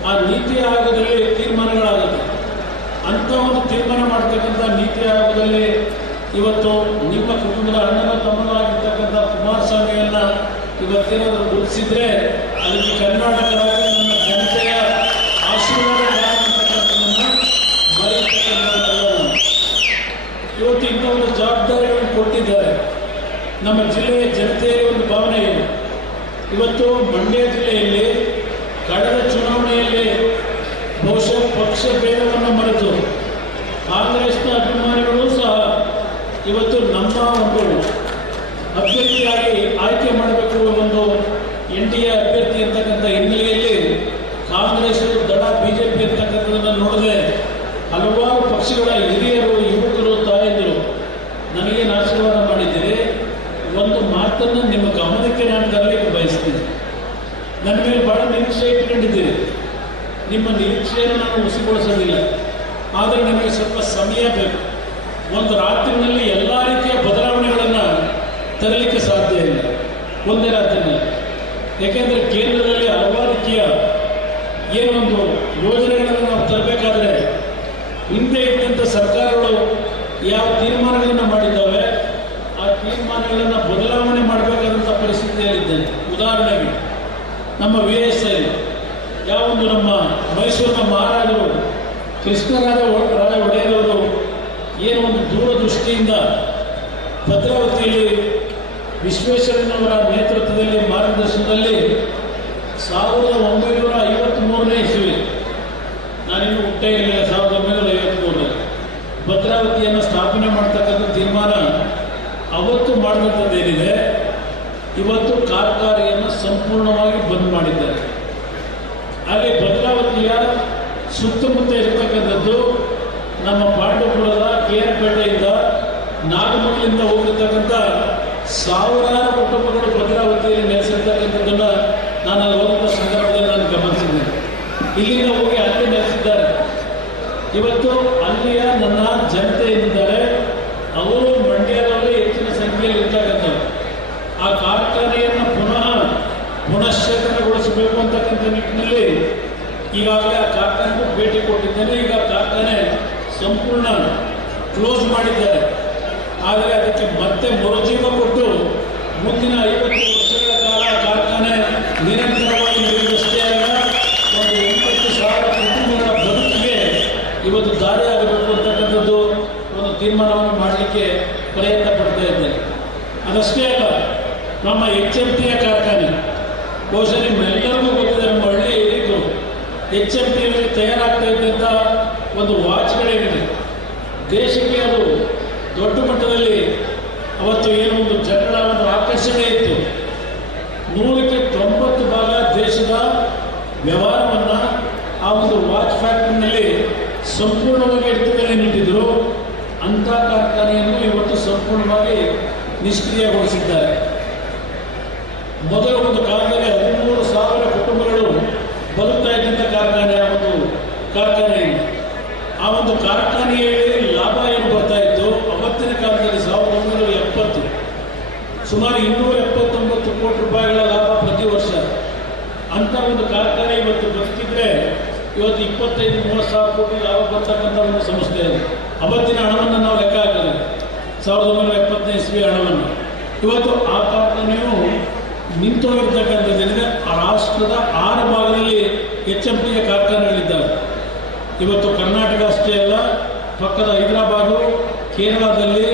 ಆ ನೀತಿ ಆಯೋಗದಲ್ಲಿ ತೀರ್ಮಾನಗಳಾಗುತ್ತೆ. ಅಂಥ ಒಂದು ತೀರ್ಮಾನ ಮಾಡ್ತಕ್ಕಂಥ ನೀತಿ ಆಯೋಗದಲ್ಲಿ ಇವತ್ತು ನಿಮ್ಮ ಕುಟುಂಬದ ಅಣ್ಣನ ತಮ್ಮನ ಆಗಿರ್ತಕ್ಕಂಥ ಕುಮಾರಸ್ವಾಮಿಯನ್ನು ಇವತ್ತೇನಾದರೂ ಗುರುತಿಸಿದ್ರೆ ಅದಕ್ಕೆ ಕರ್ನಾಟಕ ರಾಜ್ಯ ನನ್ನ ಜನತೆಯ ಆಶೀರ್ವಾದ ಅಂತಕ್ಕಂಥದ್ದನ್ನು ಬರೀತಕ್ಕಂಥದ್ದಲ್ಲ. ಇವತ್ತು ಇಂಥ ಒಂದು ಜವಾಬ್ದಾರಿಗಳನ್ನು ಕೊಟ್ಟಿದ್ದಾರೆ. ನಮ್ಮ ಜಿಲ್ಲೆಯ ಜನತೆಯಲ್ಲಿ ಒಂದು ಭಾವನೆ ಇದೆ. ಇವತ್ತು ಮಂಡ್ಯ ಜಿಲ್ಲೆಯಲ್ಲಿ ಕಳೆದ ಚುನಾವಣೆಯಲ್ಲಿ ಬಹುಶಃ ಪಕ್ಷ ಭೇದವನ್ನು ಮರೆತು ಕಾಂಗ್ರೆಸ್ನ ಅಭಿಮಾನಿಗಳು ಸಹ ಇವತ್ತು ನಮ್ಮ ಒಂದು ಅಭ್ಯರ್ಥಿಯಾಗಿ ಆಯ್ಕೆ ಮಾಡಬೇಕು ಒಂದು NDA ಅಭ್ಯರ್ಥಿ ಅಂತಕ್ಕಂಥ ಹಿನ್ನೆಲೆಯಲ್ಲಿ ಕಾಂಗ್ರೆಸ್ ದಳ BJP ಅಂತಕ್ಕಂಥದ್ದನ್ನು ನೋಡದೆ ಹಲವಾರು ಪಕ್ಷಗಳ ಹಿರಿಯರು, ಯುವಕರು, ತಾಯಂದಿರು ನನಗೇನು ಆಶೀರ್ವಾದ ಮಾಡಿದ್ದೀರಿ. ಒಂದು ಮಾತನ್ನು ನಿಮ್ಮ ಗಮನಕ್ಕೆ ನಾನು ತರಲಿಕ್ಕೆ ಬಯಸ್ತೀನಿ. ನನ್ನ ಮೇಲೆ ಭಾಳ ನಿರೀಕ್ಷೆ ಇಟ್ಕೊಂಡಿದ್ದೀರಿ. ನಿಮ್ಮ ನಿರೀಕ್ಷೆಯನ್ನು ನಾನು ಹುಸಿಗೊಳಿಸೋದಿಲ್ಲ. ಆದರೆ ನಿಮಗೆ ಸ್ವಲ್ಪ ಸಮಯ ಬೇಕು. ಒಂದು ರಾತ್ರಿನಲ್ಲಿ ಎಲ್ಲ ರೀತಿಯ ತರಲಿಕ್ಕೆ ಸಾಧ್ಯ ಇಲ್ಲ ಒಂದೇ ರಾತ್ರಿನಲ್ಲಿ. ಯಾಕೆಂದರೆ ಕೇಂದ್ರದಲ್ಲಿ ಹಲವಾರು ರೀತಿಯ ಏನೊಂದು ಯೋಜನೆಗಳನ್ನು ನಾವು ತರಬೇಕಾದ್ರೆ ಹಿಂದೆ ಇದ್ದಂಥ ಸರ್ಕಾರಗಳು ಯಾವ ತೀರ್ಮಾನಗಳನ್ನು ಮಾಡಿದ್ದಾವೆ ಆ ತೀರ್ಮಾನಗಳನ್ನು ಬದಲಾವಣೆ ಮಾಡಬೇಕಾದಂಥ ಪರಿಸ್ಥಿತಿಯಲ್ಲಿದ್ದೇನೆ. ಉದಾಹರಣೆಗೆ ನಮ್ಮ VSI ಯಾವೊಂದು ನಮ್ಮ ಮೈಸೂರಿನ ಮಹಾರಾಜರು ಕೃಷ್ಣರಾಜ ಒಡೆಯರವರು ಏನು ಒಂದು ದೂರದೃಷ್ಟಿಯಿಂದ ಭದ್ರಾವತಿಯಲ್ಲಿ ವಿಶ್ವೇಶ್ವರಯ್ಯನವರ ನೇತೃತ್ವದಲ್ಲಿ ಮಾರ್ಗದರ್ಶನದಲ್ಲಿ 1953ನೇ ಇಸ್ವಿ, ನಾನಿನ್ನೂ ಹುಟ್ಟೇ ಇರಲಿಲ್ಲ, 1953ರಲ್ಲಿ ಭದ್ರಾವತಿಯನ್ನು ಸ್ಥಾಪನೆ ಮಾಡ್ತಕ್ಕಂಥ ತೀರ್ಮಾನ ಅವತ್ತು ಮಾಡಿದಂಥದ್ದೇನಿದೆ, ಇವತ್ತು ಕಾರ್ಖಾನೆಯನ್ನು ಸಂಪೂರ್ಣವಾಗಿ ಬಂದ್ ಮಾಡಿದ್ದಾರೆ. ಹಾಗೆ ಭದ್ರಾವತಿಯ ಸುತ್ತಮುತ್ತ ಇರತಕ್ಕಂಥದ್ದು ನಮ್ಮ ಪಾಂಡವಪುರದ ಕೇರಪೇಟೆಯಿಂದ ನಾಗಮಂಗಲಿಂದ ಹೋಗಿರ್ತಕ್ಕಂಥ ಸಾವಿರಾರು ಕುಟುಂಬಗಳು ಭದ್ರಾವತಿಯಲ್ಲಿ ನೆಲೆಸಿರ್ತಕ್ಕಂಥದ್ದನ್ನು ನಾನು ಅಲ್ಲಿ ಹೋದಂಥ ಸಂದರ್ಭದಲ್ಲಿ ನಾನು ಗಮನಿಸಿದ್ದೇನೆ. ಇಲ್ಲಿಂದ ಹೋಗಿ ಅಲ್ಲಿ ನೆಲೆಸಿದ್ದಾರೆ. ಇವತ್ತು ಅಲ್ಲಿಯ ನನ್ನ ಜನತೆ ಏನಿದ್ದಾರೆ ಅವರು ಮಂಡ್ಯದಲ್ಲಿ ಹೆಚ್ಚಿನ ಸಂಖ್ಯೆಯಲ್ಲಿ ಇರ್ತಕ್ಕಂಥದ್ದು. ಆ ಕಾರ್ಖಾನೆಯನ್ನು ಪುನಶ್ಚೇತನಗೊಳಿಸಬೇಕು ಅಂತಕ್ಕಂಥ ನಿಟ್ಟಿನಲ್ಲಿ ಈಗಾಗಲೇ ಆ ಕಾರ್ಖಾನೆಗೂ ಭೇಟಿ ಕೊಟ್ಟಿದ್ದೇನೆ. ಈಗ ಕಾರ್ಖಾನೆ ಸಂಪೂರ್ಣ ಕ್ಲೋಸ್ ಮಾಡಿದ್ದಾರೆ. ಆದರೆ ಅದಕ್ಕೆ ಮತ್ತೆ ಮರುಜೀವ ಕೊಟ್ಟು ಮುಂದಿನ 50 ವರ್ಷಗಳ ಕಾಲ ಕಾರ್ಖಾನೆ ನಿರಂತರವಾಗಿ ನಡೆಯುವುದಷ್ಟೇ ಅಲ್ಲ, ಒಂದು 80,000 ಕುಟುಂಬಗಳ ಬದುಕಿಗೆ ಇವತ್ತು ದಾರಿಯಾಗಬೇಕು ಅಂತಕ್ಕಂಥದ್ದು ಒಂದು ತೀರ್ಮಾನವನ್ನು ಮಾಡಲಿಕ್ಕೆ ಪ್ರಯತ್ನ ಪಡ್ತಾ ಇದ್ದೇನೆ. ಅದಷ್ಟೇ ಅಲ್ಲ, ನಮ್ಮ HMTಯ ಕಾರ್ಖಾನೆ ಬಹುಶಃ ನಿಮ್ಮೆಲ್ಲರಿಗೂ ಗೊತ್ತಿದೆ. ನಮ್ಮ ಹಳ್ಳಿ ಏನಿತ್ತು HMTಯಲ್ಲಿ ತಯಾರಾಗ್ತಾ ಇದ್ದಂಥ ಒಂದು ವಾಚ್ಗಳೇನಿದೆ ದೇಶಕ್ಕೆ ಅದು ದೊಡ್ಡ ಮಟ್ಟದಲ್ಲಿ ಅವತ್ತು ಏನೋ ಒಂದು ಜನರ ಒಂದು ಆಕರ್ಷಣೆ ಇತ್ತು. 100ಕ್ಕೆ 90 ಭಾಗ ದೇಶದ ವ್ಯವಹಾರವನ್ನು ಆ ಒಂದು ವಾಚ್ ಫ್ಯಾಕ್ಟ್ರಿನಲ್ಲಿ ಸಂಪೂರ್ಣವಾಗಿ ಹಿಡಿತದಲ್ಲಿ ನಿಂತಿದ್ದರು. ಅಂಥ ಕಾರ್ಖಾನೆಯನ್ನು ಇವತ್ತು ಸಂಪೂರ್ಣವಾಗಿ ನಿಷ್ಕ್ರಿಯಗೊಳಿಸಿದ್ದಾರೆ. ಮೊದಲ ಒಂದು ಕಾಲದಲ್ಲಿ 13,000 ಕುಟುಂಬಗಳು ಬದುಕ್ತಾ ಇದ್ದಂಥ ಕಾರ್ಖಾನೆ ಆ ಒಂದು ಕಾರ್ಖಾನೆ. ಆ ಒಂದು ಕಾರ್ಖಾನೆಯಲ್ಲಿ ಲಾಭ ಏನು ಬರ್ತಾ ಇತ್ತು ಅವತ್ತಿನ ಕಾಲದಲ್ಲಿ 1970 ಸುಮಾರು 279 ಕೋಟಿ ರೂಪಾಯಿಗಳ ಲಾಭ ಪ್ರತಿ ವರ್ಷ. ಅಂಥ ಒಂದು ಕಾರ್ಖಾನೆ ಇವತ್ತು ಬದುಕಿದ್ರೆ ಇವತ್ತು 25-30 ಸಾವಿರ ಕೋಟಿ ಲಾಭ ಬರ್ತಕ್ಕಂಥ ಒಂದು ಸಂಸ್ಥೆ ಅದು. ಅವತ್ತಿನ ಹಣವನ್ನು ನಾವು ಲೆಕ್ಕ ಹಾಕಿದ್ರೆ 1970ನೇ ಇಸ್ವಿ ಹಣವನ್ನು. ಇವತ್ತು ಆ ಕಾರ್ಖಾನೆಯು ನಿಂತೋಗಿರ್ತಕ್ಕಂಥದ್ದೇನಿದೆ, ಆ ರಾಷ್ಟ್ರದ 6 ಭಾಗದಲ್ಲಿ HMTಯ ಕಾರ್ಖಾನೆಗಳಿದ್ದಾವೆ. ಇವತ್ತು ಕರ್ನಾಟಕ ಅಷ್ಟೇ ಅಲ್ಲ, ಪಕ್ಕದ ಹೈದರಾಬಾದು, ಕೇರಳದಲ್ಲಿ,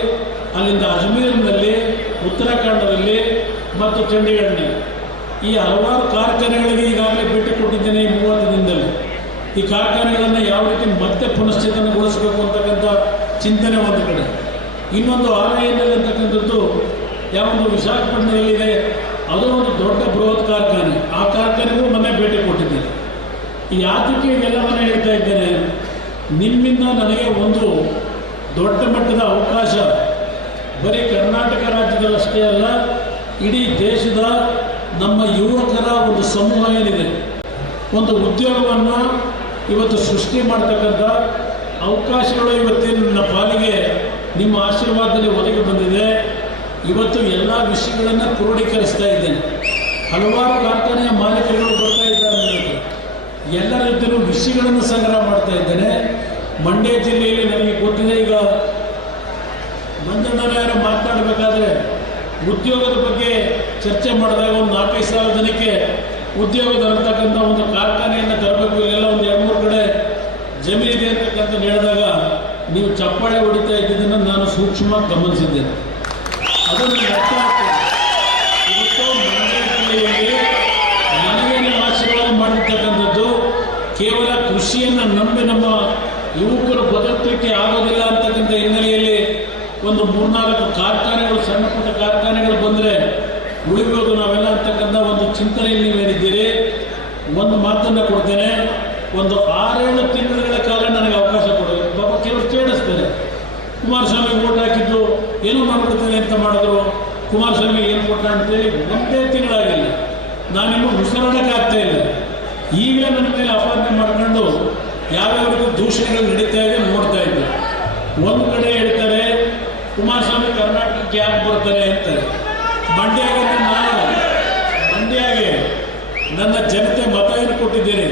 ಅಲ್ಲಿಂದ ಅಜ್ಮೀರ್ನಲ್ಲಿ, ಉತ್ತರಾಖಂಡದಲ್ಲಿ ಮತ್ತು ಚಂಡೀಗಢನಲ್ಲಿ ಈ ಹಲವಾರು ಕಾರ್ಖಾನೆಗಳಿಗೆ ಈಗಾಗಲೇ ಭೇಟಿ ಕೊಟ್ಟಿದ್ದೇನೆ ಈ 30 ದಿನದಲ್ಲಿ. ಈ ಕಾರ್ಖಾನೆಗಳನ್ನು ಯಾವ ರೀತಿ ಮತ್ತೆ ಪುನಶ್ಚೇತನಗೊಳಿಸಬೇಕು ಅಂತಕ್ಕಂಥ ಚಿಂತನೆ ಒಂದು ಕಡೆ. ಇನ್ನೊಂದು RINL ಅಂತಕ್ಕಂಥದ್ದು ಯಾವೊಂದು ವಿಶಾಖಪಟ್ಟಣದಲ್ಲಿದೆ, ಅದು ಒಂದು ದೊಡ್ಡ ಬೃಹತ್ ಕಾರ್ಖಾನೆ. ಆ ಕಾರ್ಖಾನೆಗೂ ಮೊನ್ನೆ ಭೇಟಿ ಕೊಟ್ಟಿದ್ದೇನೆ. ಯಾತಕ್ಕೆ ಇದೆಲ್ಲವನ್ನ ಹೇಳ್ತಾ ಇದ್ದೇನೆ, ನಿಮ್ಮಿಂದ ನನಗೆ ಒಂದು ದೊಡ್ಡ ಮಟ್ಟದ ಅವಕಾಶ ಬರೀ ಕರ್ನಾಟಕ ರಾಜ್ಯದಲ್ಲಷ್ಟೇ ಅಲ್ಲ, ಇಡೀ ದೇಶದ ನಮ್ಮ ಯುವಕರ ಒಂದು ಸಮೂಹ ಏನಿದೆ, ಒಂದು ಉದ್ಯೋಗವನ್ನು ಇವತ್ತು ಸೃಷ್ಟಿ ಮಾಡ್ತಕ್ಕಂಥ ಅವಕಾಶಗಳು ಇವತ್ತಿನ ನನ್ನ ಪಾಲಿಗೆ ನಿಮ್ಮ ಆಶೀರ್ವಾದದಲ್ಲಿ ಒದಗಿ ಬಂದಿದೆ. ಇವತ್ತು ಎಲ್ಲ ವಿಷಯಗಳನ್ನು ಕ್ರೋಢೀಕರಿಸ್ತಾ ಇದ್ದೇನೆ. ಹಲವಾರು ಕಾರ್ಖಾನೆಯ ಮಾಲೀಕರುಗಳು ಬರ್ತಾ ಇದ್ದಾರೆ. ಎಲ್ಲರ ಜೊತೆಯೂ ವಿಷಯಗಳನ್ನು ಸಂಗ್ರಹ ಮಾಡ್ತಾ ಇದ್ದೇನೆ. ಮಂಡ್ಯ ಜಿಲ್ಲೆಯಲ್ಲಿ ನನಗೆ ಗೊತ್ತಿದೆ, ಈಗ ಮಂಜಣ್ಣನವರು ಮಾತನಾಡಬೇಕಾದ್ರೆ ಉದ್ಯೋಗದ ಬಗ್ಗೆ ಚರ್ಚೆ ಮಾಡಿದಾಗ ಒಂದು 4-5 ಸಾವಿರ ಜನಕ್ಕೆ ಉದ್ಯೋಗ ತರತಕ್ಕಂಥ ಒಂದು ಕಾರ್ಖಾನೆಯನ್ನು ತರಬೇಕು, ಇಲ್ಲೆಲ್ಲ ಒಂದು 2-3 ಕಡೆ ಜಮೀನಿದೆ ಅಂತಕ್ಕಂಥ ಹೇಳಿದಾಗ ನೀವು ಚಪ್ಪಾಳೆ ಹೊಡಿತಾ ಇದ್ದಿದ್ದನ್ನು ನಾನು ಸೂಕ್ಷ್ಮವಾಗಿ ಗಮನಿಸಿದ್ದೇನೆ. ಅದನ್ನು ಅರ್ಥ ಆಗ್ತದೆ. ಇವತ್ತು ಮಂಡ್ಯ ಜಿಲ್ಲೆಯಲ್ಲಿ ನನಗೆ ನೀವು ಆಶೀರ್ವಾದ ಮಾಡಿರ್ತಕ್ಕಂಥದ್ದು ಕೇವಲ ಕೃಷಿಯನ್ನು ನಂಬಿ ನಮ್ಮ ಯುವಕರು ಬದುಕಲಿಕ್ಕೆ ಆಗೋದಿಲ್ಲ ಅಂತಕ್ಕಂಥ ಹಿನ್ನೆಲೆಯಲ್ಲಿ ಒಂದು 3-4 ಕಾರ್ಖಾನೆಗಳು, ಸಣ್ಣ ಪುಟ್ಟ ಕಾರ್ಖಾನೆಗಳು ಬಂದರೆ ಉಳಿಬೋದು ನಾವೆಲ್ಲ ಅಂತಕ್ಕಂಥ ಒಂದು ಚಿಂತನೆಯಲ್ಲಿ ನೀವೇನಿದ್ದೀರಿ. ಒಂದು ಮಾತನ್ನು ಕೊಡ್ತೇನೆ, ಒಂದು 6-7 ತಿಂಗಳ ಕಾಲ ನನಗೆ ಅವಕಾಶ ಕೊಡೋದು. ಪಾಪ ಕೆಲವರು ಕೇಳಿಸ್ತಾರೆ, ಕುಮಾರಸ್ವಾಮಿ ಓಟ್ ಹಾಕಿದ್ದು ಏನೋ ಮಾಡಿಬಿಡ್ತೇನೆ ಅಂತ ಮಾಡಿದ್ರು, ಕುಮಾರಸ್ವಾಮಿ ಏನು ಕೊಟ್ಟ ಅಂತೇಳಿ 1 ತಿಂಗಳಾಗಿಲ್ಲ. ನಾನಿನ್ನೂ ಉಸಿರಾಡೋಕ್ಕಾಗ್ತಾ ಇಲ್ಲ. ಈಗಲೇ ನನ್ನ ಮೇಲೆ ಅಪಾದನೆ ಮಾಡ್ಕೊಂಡು ಯಾವ್ಯಾವ ರೀತಿ ದೂಷಣೆಗಳು ನಡೀತಾ ಇದೆ ನೋಡ್ತಾ ಇದ್ದೆ. ಒಂದು ಕಡೆ ಹೇಳ್ತಾರೆ ಕುಮಾರಸ್ವಾಮಿ ಕರ್ನಾಟಕಕ್ಕೆ ಯಾಕೆ ಬರ್ತಾರೆ ಅಂತಾರೆ, ಮಂಡ್ಯಗೆ ನನ್ನ ಜನತೆ ಮತವನ್ನು ಕೊಟ್ಟಿದ್ದೇನೆ.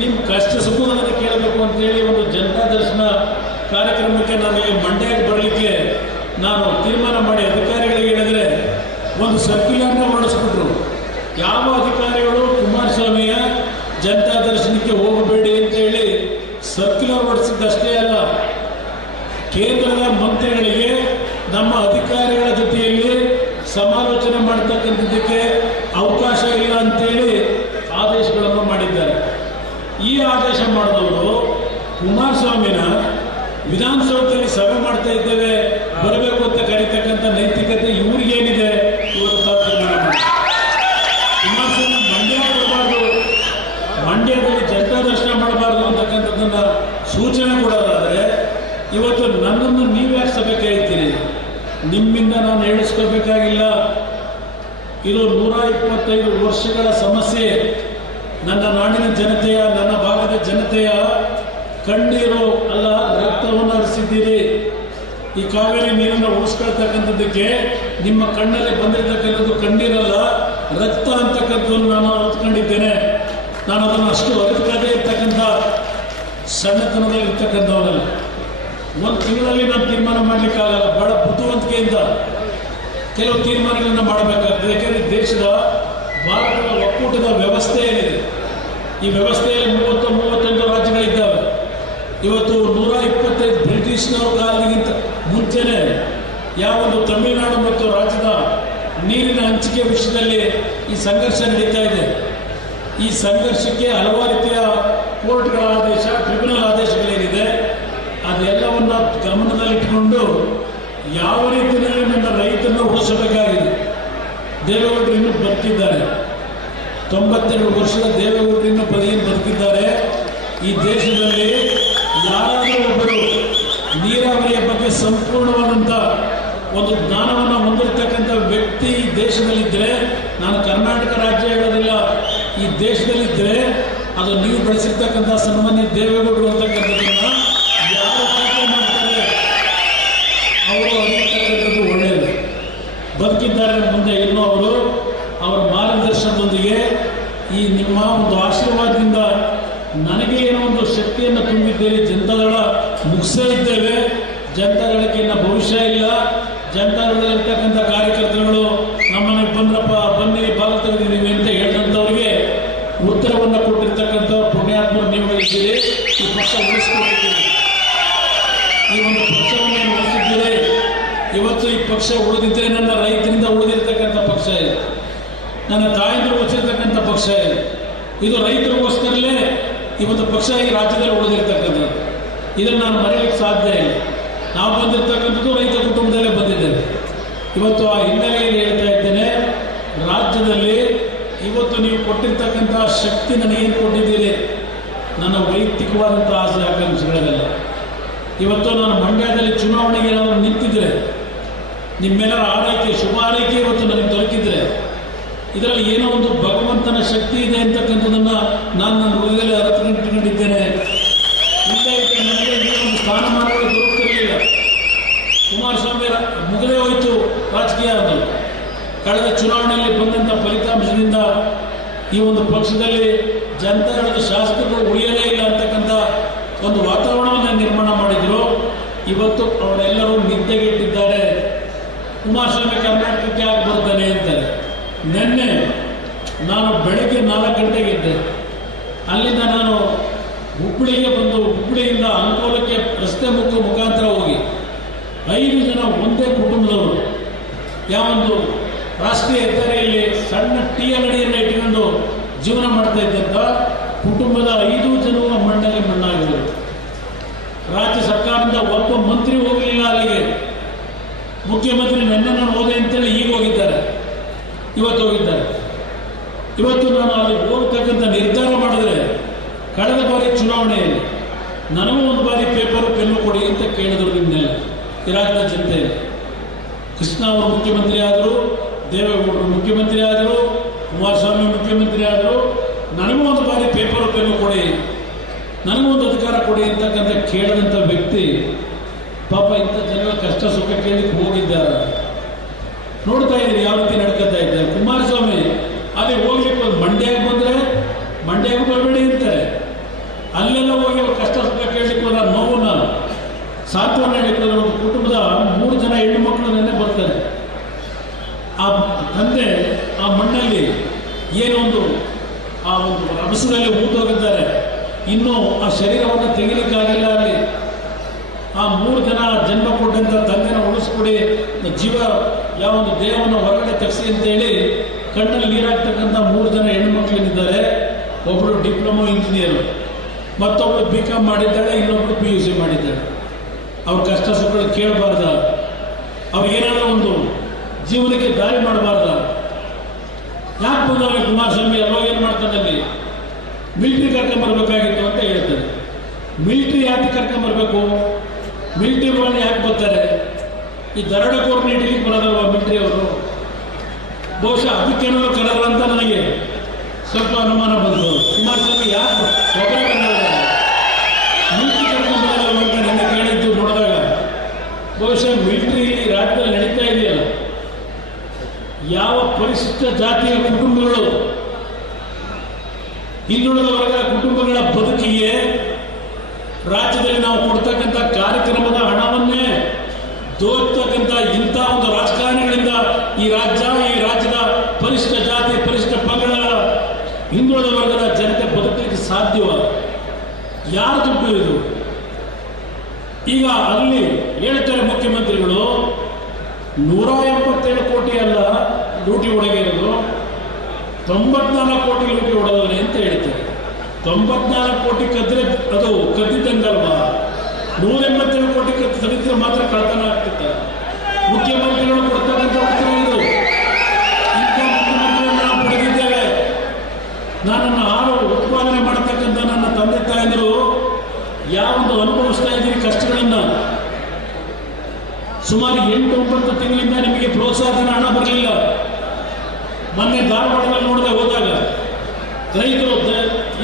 ನಿಮ್ಮ ಕಷ್ಟ ಸುಖಗಳನ್ನು ಕೇಳಬೇಕು ಅಂತೇಳಿ ಒಂದು ಜನತಾ ದರ್ಶನ ಕಾರ್ಯಕ್ರಮಕ್ಕೆ ನನಗೆ ಮಂಡ್ಯಕ್ಕೆ ಬರಲಿಕ್ಕೆ ನಾನು ತೀರ್ಮಾನ ಮಾಡಿ ಅಧಿಕಾರಿಗಳಿಗೆ ಹೇಳಿದ್ರೆ ಒಂದು ಸರ್ಕ್ಯುಲರ್ನ ಹೊರಡಿಸ್ಬಿಟ್ರು. ಯಾವ ಅಧಿಕಾರಿಗಳು ಕುಮಾರಸ್ವಾಮಿಯ ಜನತಾ ದರ್ಶನಕ್ಕೆ ಹೋಗಬೇಡಿ ಅಂತೇಳಿ ಸರ್ಕ್ಯುಲರ್ ಹೊರಡಿಸಿದ್ದಷ್ಟೇ ಅಲ್ಲ, ಕೇಂದ್ರದ ಮಂತ್ರಿಗಳಿಗೆ ನಮ್ಮ ಅಧಿಕಾರಿಗಳ ಜೊತೆಯಲ್ಲಿ ಸಮಾಲೋಚನೆ ಮಾಡತಕ್ಕಂಥದ್ದಕ್ಕೆ ಅವಕಾಶ ಇಲ್ಲ ಅಂತೇಳಿ ಆದೇಶಗಳನ್ನು ಮಾಡಿದ್ದಾರೆ. ಈ ಆದೇಶ ಮಾಡಿದವರು ಕುಮಾರಸ್ವಾಮಿನ ವಿಧಾನಸೌಧದಲ್ಲಿ ಸಭೆ ಮಾಡ್ತಾ ಇದ್ದೇವೆ ಬರಬೇಕು ಅಂತ ಕರೀತಕ್ಕಂಥ ನೈತಿಕತೆ ಇವ್ರಿಗೇನಿದೆ? ಇವತ್ತು ಕುಮಾರಸ್ವಾಮಿ ಮಂಡ್ಯ ಬರಬಾರ್ದು, ಮಂಡ್ಯದಲ್ಲಿ ಜನತಾ ದರ್ಶನ ಮಾಡಬಾರ್ದು ಅಂತಕ್ಕಂಥದ್ದನ್ನ ಸೂಚನೆ ಕೊಡೋದಾದರೆ ಇವತ್ತು ನನ್ನನ್ನು ನೀವ್ಯಾಕೆ ಸಭೆ ಕರೀತೀರಿ? ನಿಮ್ಮಿಂದ ನಾನು ಹೇಳಿಸ್ಕೋಬೇಕಾಗಿಲ್ಲ. ಇದು 125 ವರ್ಷಗಳ ಸಮಸ್ಯೆ. ನನ್ನ ನಾಡಿನ ಜನತೆಯ, ನನ್ನ ಭಾಗದ ಜನತೆಯ ಕಣ್ಣೀರು ಅಲ್ಲ, ರಕ್ತವನ್ನು ಹರಿಸಿದ್ದೀರಿ. ಈ ಕಾವೇರಿ ನೀರನ್ನು ಉಳಿಸ್ಕೊಳ್ತಕ್ಕಂಥದ್ದಕ್ಕೆ ನಿಮ್ಮ ಕಣ್ಣಲ್ಲಿ ಬಂದಿರತಕ್ಕಂಥದ್ದು ಕಣ್ಣೀರಲ್ಲ, ರಕ್ತ ಅಂತಕ್ಕಂಥದ್ದು ನಾನು ಅರಿತುಕೊಂಡಿದ್ದೇನೆ. ನಾನು ಅದನ್ನು ಅಷ್ಟು ಅರಿತುಕೊಳ್ಳದೆ ಇರ್ತಕ್ಕಂಥ ಸಣ್ಣತನದಲ್ಲಿ ಇರ್ತಕ್ಕಂಥವನಲ್ಲ. ಒಂದು ತಿಂಗಳಲ್ಲಿ ನಾನು ತೀರ್ಮಾನ ಮಾಡಲಿಕ್ಕಾಗಲ್ಲ. ಬಹಳ ಬುದ್ಧಿವಂತಿಕೆಯಿಂದ ಕೆಲವು ತೀರ್ಮಾನಗಳನ್ನು ಮಾಡಬೇಕಾಗ್ತದೆ. ಯಾಕೆಂದರೆ ದೇಶದ ಭಾರತದ ಒಕ್ಕೂಟದ ವ್ಯವಸ್ಥೆ ಏನಿದೆ, ಈ ವ್ಯವಸ್ಥೆಯಲ್ಲಿ 31 ರಾಜ್ಯಗಳಿದ್ದಾವೆ. ಇವತ್ತು 125 ಬ್ರಿಟಿಷ್ನವ್ರ ಕಾಲಗಿಂತ ಮುಂಚೆನೆ ಯಾವೊಂದು ತಮಿಳುನಾಡು ಮತ್ತು ರಾಜ್ಯದ ನೀರಿನ ಹಂಚಿಕೆ ವಿಷಯದಲ್ಲಿ ಈ ಸಂಘರ್ಷ ನಡೀತಾ ಇದೆ. ಈ ಸಂಘರ್ಷಕ್ಕೆ ಹಲವಾರು ರೀತಿಯ ಕೋರ್ಟ್ಗಳ ಆದೇಶ, ಟ್ರಿಬ್ಯುನಲ್ ಆದೇಶಗಳೇನಿದೆ ಅದೆಲ್ಲವನ್ನು ಗಮನದಲ್ಲಿಟ್ಟುಕೊಂಡು ಯಾವ ರೀತಿಯಲ್ಲಿ ನನ್ನ ರೈತನ್ನು ಉಳಿಸಬೇಕಾಗಿದೆ. ದೇವೇಗೌಡರು ಇನ್ನೂ ಬದುಕಿದ್ದಾರೆ. 92 ವರ್ಷದ ದೇವೇಗೌಡರು ಇನ್ನೂ ಬದುಕಿದ್ದಾರೆ. ಈ ದೇಶದಲ್ಲಿ ಯಾರಾದರೂ ಒಬ್ಬರು ನೀರಾವರಿಯ ಬಗ್ಗೆ ಸಂಪೂರ್ಣವಾದಂಥ ಒಂದು ಜ್ಞಾನವನ್ನು ಹೊಂದಿರತಕ್ಕಂಥ ವ್ಯಕ್ತಿ ಈ ದೇಶದಲ್ಲಿದ್ದರೆ, ನಾನು ಕರ್ನಾಟಕ ರಾಜ್ಯ ಹೇಳೋದಿಲ್ಲ, ಈ ದೇಶದಲ್ಲಿದ್ದರೆ ಅದು ನೀವು ಬೆಳೆಸಿರ್ತಕ್ಕಂಥ ಸನ್ಮಾನ್ಯ ದೇವೇಗೌಡರು ಅಂತಕ್ಕಂಥದ್ದನ್ನು ಯಾರು ಟೀಕೆ ಮಾಡ್ತಾರೆ ಅವರು ಅರಿತಕ್ಕಂಥದ್ದು ಒಳ್ಳೆಯದು. ಬದುಕಿದ್ದಾರೆ ಮುಂದೆ ಇನ್ನೂ ಅವರು ಅವರ ಮಾರ್ಗದರ್ಶನದೊಂದಿಗೆ ಈ ನಿಮ್ಮ ಒಂದು ಆಶೀರ್ವಾದದಿಂದ ನನಗೆ ಏನೋ ಒಂದು ಶಕ್ತಿಯನ್ನು ತುಂಬಿದ್ದೇವೆ. ಜನತಾದಳ ಮುಗಿಸೇ ಇದ್ದೇವೆ. ಜನತಾದಳಕ್ಕೆ ಇನ್ನು ಭವಿಷ್ಯ ಇಲ್ಲ. ಜನತಾದಳದಲ್ಲಿರ್ತಕ್ಕಂಥ ಕಾರ್ಯಕರ್ತರುಗಳು ನಮ್ಮನೆ ಬಂದ್ರಪ್ಪ, ಬನ್ನಿ ಭಾಗ ತೆಗೆದಿದ್ದೀವಿ ಅಂತ ಹೇಳಿದಂಥವ್ರಿಗೆ ಉತ್ತರವನ್ನು ಕೊಟ್ಟಿರ್ತಕ್ಕಂಥ ಪುಣ್ಯಾತ್ಮರು ನೀವುಗಳಿದ್ದೀರಿ. ಈ ಪಕ್ಷ ಉಳಿಸ್ಕೊಂಡಿದ್ದೀರಿ. ಈ ಒಂದು ಪಕ್ಷವನ್ನು ಉಳಿಸಿದ್ದೀರಿ. ಇವತ್ತು ಈ ಪಕ್ಷ ಉಳಿದಿದ್ದರೆ ನನ್ನ ರೈತರಿಂದ ಉಳಿದಿರ್ತಕ್ಕಂಥ ಪಕ್ಷ ಇದೆ, ನನ್ನ ತಾಯಂದಿರು ಉಳಿಸಿರ್ತಕ್ಕಂಥ ಪಕ್ಷ ಇದೆ. ಇದು ರೈತರಿಗೋಸ್ಕರಲೇ ಇವತ್ತು ಪಕ್ಷ ಈ ರಾಜ್ಯದಲ್ಲಿ ಉಳಿದಿರ್ತಕ್ಕಂಥದ್ದು. ಇದನ್ನು ನಾನು ಮರೆಯಲಿಕ್ಕೆ ಸಾಧ್ಯ ಇಲ್ಲ. ನಾವು ಬಂದಿರತಕ್ಕಂಥದ್ದು ರೈತ ಕುಟುಂಬದಲ್ಲೇ ಬಂದಿದ್ದೇವೆ. ಇವತ್ತು ಆ ಹಿನ್ನೆಲೆಯಲ್ಲಿ ಹೇಳ್ತಾ ಇದ್ದೇನೆ, ರಾಜ್ಯದಲ್ಲಿ ಇವತ್ತು ನೀವು ಕೊಟ್ಟಿರ್ತಕ್ಕಂಥ ಶಕ್ತಿ ನನಗೇನು ಕೊಟ್ಟಿದ್ದೀರಿ? ನನ್ನ ವೈಯಕ್ತಿಕವಾದಂಥ ಆಸೆ ಆಕಾಂಕ್ಷೆಗಳಲ್ಲ. ಇವತ್ತು ನಾನು ಮಂಡ್ಯದಲ್ಲಿ ಚುನಾವಣೆಗೆ ಏನಾದರೂ ನಿಂತಿದ್ರೆ, ನಿಮ್ಮೆಲ್ಲರ ಆರೈಕೆ, ಶುಭ ಆರೈಕೆ ಇವತ್ತು ನನಗೆ ದೊರಕಿದ್ರೆ, ಇದರಲ್ಲಿ ಏನೋ ಒಂದು ಭಗವಂತನ ಶಕ್ತಿ ಇದೆ ಅಂತಕ್ಕಂಥದ್ದನ್ನು ನಾನು ನನ್ನ ಹೃದಯದಲ್ಲಿ ಅರಿತುಕೊಂಡಿದ್ದೇನೆ. ನನಗೆ ಒಂದು ಸ್ಥಾನಮಾನಗಳು ದೊರಕುತ್ತಿರಲಿಲ್ಲ. ಕುಮಾರಸ್ವಾಮಿ ಮುಗದೇ ಹೋಯಿತು ರಾಜಕೀಯ ಅನ್ನೋದು. ಕಳೆದ ಚುನಾವಣೆಯಲ್ಲಿ ಬಂದಂಥ ಫಲಿತಾಂಶದಿಂದ ಈ ಒಂದು ಪಕ್ಷದಲ್ಲಿ ಜನತಾದಳದ ಶಾಸಕರುಗಳು ಉಳಿಯಲೇ ಇಲ್ಲ ಅಂತಕ್ಕಂಥ ಒಂದು ವಾತಾವರಣವನ್ನು ನಿರ್ಮಾಣ ಮಾಡಿದರು. ಇವತ್ತು ಅವರೆಲ್ಲರೂ ನಿದ್ದೆಗೆಟ್ಟಿದ್ದಾರೆ. ಕುಮಾರಸ್ವಾಮಿ ಕರ್ನಾಟಕಕ್ಕೆ ಯಾಕೆ ಬರ್ತಾನೆ ಅಂತಾರೆ. ನಿನ್ನೆ ನಾನು ಬೆಳಗ್ಗೆ 4 ಗಂಟೆಗೆ ಇದ್ದೆ. ಅಲ್ಲಿಂದ ನಾನು ಹುಬ್ಬಳ್ಳಿಗೆ ಬಂದು, ಹುಬ್ಬಳ್ಳಿಯಿಂದ ಅಂಕೋಲಕ್ಕೆ ರಸ್ತೆ ಮುಖಾಂತರ ಹೋಗಿ 5 ಜನ ಒಂದೇ ಕುಟುಂಬದವರು ಯಾವೊಂದು ರಾಷ್ಟ್ರೀಯ ಹೆದ್ದಾರಿಯಲ್ಲಿ ಸಣ್ಣ ಟೀ ಅಂಗಡಿಯನ್ನು ಇಟ್ಕೊಂಡು ಜೀವನ ಮಾಡ್ತಾ ಇದ್ದಂಥ ಕುಟುಂಬದ 5 ಜನರು ಮಣ್ಣಲ್ಲಿ ಮಣ್ಣಾಗಿದ್ದರು. ರಾಜ್ಯ ಸರ್ಕಾರದಿಂದ ಒಬ್ಬ ಮಂತ್ರಿ ಹೋಗಲಿಲ್ಲ ಅಲ್ಲಿಗೆ. ಮುಖ್ಯಮಂತ್ರಿ ನನ್ನ ನಾನು ಹೋದೆ ಅಂತೇಳಿ ಈಗ ಹೋಗಿದ್ದಾರೆ, ಇವತ್ತು ಹೋಗಿದ್ದಾರೆ. ಇವತ್ತು ನಾನು ಅಲ್ಲಿ ಹೋಗ್ತಕ್ಕಂಥ ನಿರ್ಧಾರ ಮಾಡಿದ್ರೆ, ಕಳೆದ ಬಾರಿ ಚುನಾವಣೆಯಲ್ಲಿ ನನಗೂ ಒಂದು ಬಾರಿ ಪೇಪರು ಪೆನ್ನು ಕೊಡಿ ಅಂತ ಕೇಳಿದ್ರು ನಿನ್ನೆಲ್ಲ ಈ ರಾಜ್ಯದ ಜನತೆಯಲ್ಲಿ. ಕೃಷ್ಣ ಅವರು ಮುಖ್ಯಮಂತ್ರಿ ಆದರು, ದೇವೇಗೌಡರು ಮುಖ್ಯಮಂತ್ರಿ ಆದರು, ಕುಮಾರಸ್ವಾಮಿ ಮುಖ್ಯಮಂತ್ರಿ ಆದರು. ನನಗೂ ಒಂದು ಬಾರಿ ಪೇಪರು ಪೆನ್ನು ಕೊಡಿ, ನನಗೂ ಒಂದು ಅಧಿಕಾರ ಕೊಡಿ ಅಂತಕ್ಕಂಥ ಕೇಳಿದಂಥ ವ್ಯಕ್ತಿ ಪಾಪ ಇಂಥ ಜನರ ಕಷ್ಟ ಸುಖ ಕೇಳಲಿಕ್ಕೆ ಹೋಗಿದ್ದಾರೆ. ನೋಡ್ತಾ ಇದ್ದೀರಿ ಯಾವ ರೀತಿ ಏನೊಂದು ಆ ಒಂದು ರಭಸದಲ್ಲಿ ಊಟೋಗಿದ್ದಾರೆ, ಇನ್ನೂ ಆ ಶರೀರವನ್ನು ತೆಗಿಲಿಕ್ಕಾಗಿಲ್ಲ. ಅಲ್ಲಿ ಆ 3 ಜನ ಜನ್ಮ ಕೊಟ್ಟಂತ ತಂದೆನ ಉಳಿಸ್ಕೊಡಿ, ಜೀವ ಯಾವೊಂದು ದೇಹವನ್ನು ಹೊರಗಡೆ ತೆಗೆಸಿ ಅಂತೇಳಿ ಕಣ್ಣಲ್ಲಿ ನೀರಾಗ್ತಕ್ಕಂಥ 3 ಜನ ಹೆಣ್ಣು ಮಕ್ಕಳಿದ್ದಾರೆ. ಒಬ್ಬರು ಡಿಪ್ಲೊಮಾ ಇಂಜಿನಿಯರು, ಮತ್ತೊಬ್ಬರು BCom ಮಾಡಿದ್ದಾಳೆ, ಇನ್ನೊಬ್ಬರು PUC ಮಾಡಿದ್ದಾಳೆ. ಅವ್ರ ಕಷ್ಟ ಸುಖಗಳು ಕೇಳಬಾರ್ದ? ಅವ್ರು ಏನಾದರೂ ಒಂದು ಜೀವನಕ್ಕೆ ದಾರಿ ಮಾಡಬಾರ್ದ? ಯಾಕೆ ಬಂದವೇ ಕುಮಾರಸ್ವಾಮಿ ಎಲ್ಲೋ ಏನು ಮಾಡ್ತಾನೆ ಅಲ್ಲಿ? ಮಿಲಿಟ್ರಿ ಕರ್ಕೊಂಬರ್ಬೇಕಾಗಿತ್ತು ಅಂತ ಹೇಳ್ತಾರೆ. ಮಿಲಿಟ್ರಿ ಯಾಕೆ ಕರ್ಕೊಂಬರ್ಬೇಕು? ಮಿಲಿಟ್ರಿ ಒಳಗೆ ಯಾಕೆ ಬರ್ತಾರೆ? ಈ ದರೋಡೆಕೋರನ್ನ ಹಿಡಿಲಿಕ್ಕೆ ಬರೋದಲ್ವ ಮಿಲಿಟ್ರಿ ಅವರು? ಬಹುಶಃ ಅದಕ್ಕೇನಾದ್ರು ಕರೆದ್ರ ಅಂತ ನನಗೆ ಸ್ವಲ್ಪ ಅನುಮಾನ ಬಂತು. ಕುಮಾರಸ್ವಾಮಿ ಯಾಕೆ ಒಬ್ಬರೇ ಬಂದವರು ಮಿಲಿಟ್ರಿ ಕರ್ಕೊಂಬರಲ್ಲ ಅಂತ ನನ್ನ ಕೇಳಿದ್ದು ನೋಡಿದಾಗ ಬಹುಶಃ ಮಿಲಿಟ್ರಿ ರಾಜ್ಯದಲ್ಲಿ ನಡೀತಾ ಇದೆಯಲ್ಲ, ಯಾವ ಪರಿಶಿಷ್ಟ ಜಾತಿಯ ಕುಟುಂಬಗಳು, ಹಿಂದುಳಿದ ವರ್ಗದ ಕುಟುಂಬಗಳ ಬದುಕಿಗೆ ರಾಜ್ಯದಲ್ಲಿ ನಾವು ಕೊಡ್ತಕ್ಕಂಥ ಕಾರ್ಯಕ್ರಮದ ಹಣವನ್ನೇ ದೋರ್ತಕ್ಕಂಥ ಇಂಥ ಒಂದು ರಾಜಕಾರಣಿಗಳಿಂದ ಈ ರಾಜ್ಯದ ಪರಿಶಿಷ್ಟ ಜಾತಿ, ಪರಿಶಿಷ್ಟ ಪಂಗಡಗಳ ಹಿಂದುಳಿದ ವರ್ಗದ ಜನತೆ ಬದುಕಲಿಕ್ಕೆ ಸಾಧ್ಯವ? ಯಾರು ದುಡ್ಡು ಇದು? ಈಗ ಅಲ್ಲಿ ಹೇಳ್ತಾರೆ ಮುಖ್ಯಮಂತ್ರಿಗಳು 177 ಕೋಟಿ ಅಲ್ಲ ಲೂಟಿ ಹೊಡೆಗಿರೋದು, 94 ಕೋಟಿ ಲೂಟಿ ಹೊಡೆದವರೆ ಅಂತ ಹೇಳ್ತಾರೆ. 94 ಕೋಟಿ ಕದ್ದರೆ ಅದು ಕದ್ದಿದ್ದಂಗಲ್ವಾ? 187 ಕೋಟಿ ಕದ್ದಿದ್ರೆ ಮಾತ್ರ ಕಳ್ತನ ಆಗ್ತಿತ್ತ? ಮುಖ್ಯಮಂತ್ರಿಗಳು ಕೊಡ್ತಕ್ಕಂಥ ಉತ್ತರ ಇದು. ಇಂಥ ಮುಖ್ಯಮಂತ್ರಿಗಳನ್ನು ನಾವು ಪಡೆದಿದ್ದೇವೆ. ನಾನನ್ನು ಹಾಲು ಉತ್ಪಾದನೆ ಮಾಡತಕ್ಕಂಥ ನನ್ನ ತಂದೆ ತಾಯಂದಿರು ಯಾವೊಂದು ಅನುಭವಿಸ್ತಾ ಇದ್ದೀರಿ ಕಷ್ಟಗಳನ್ನು. ಸುಮಾರು 8-9 ತಿಂಗಳಿಂದ ನಿಮಗೆ ಪ್ರೋತ್ಸಾಹನ ಹಣ ಬರಲಿಲ್ಲ. ಮೊನ್ನೆ ಧಾರವಾಡದಲ್ಲಿ ನೋಡದೆ ಹೋದಾಗ ರೈತರು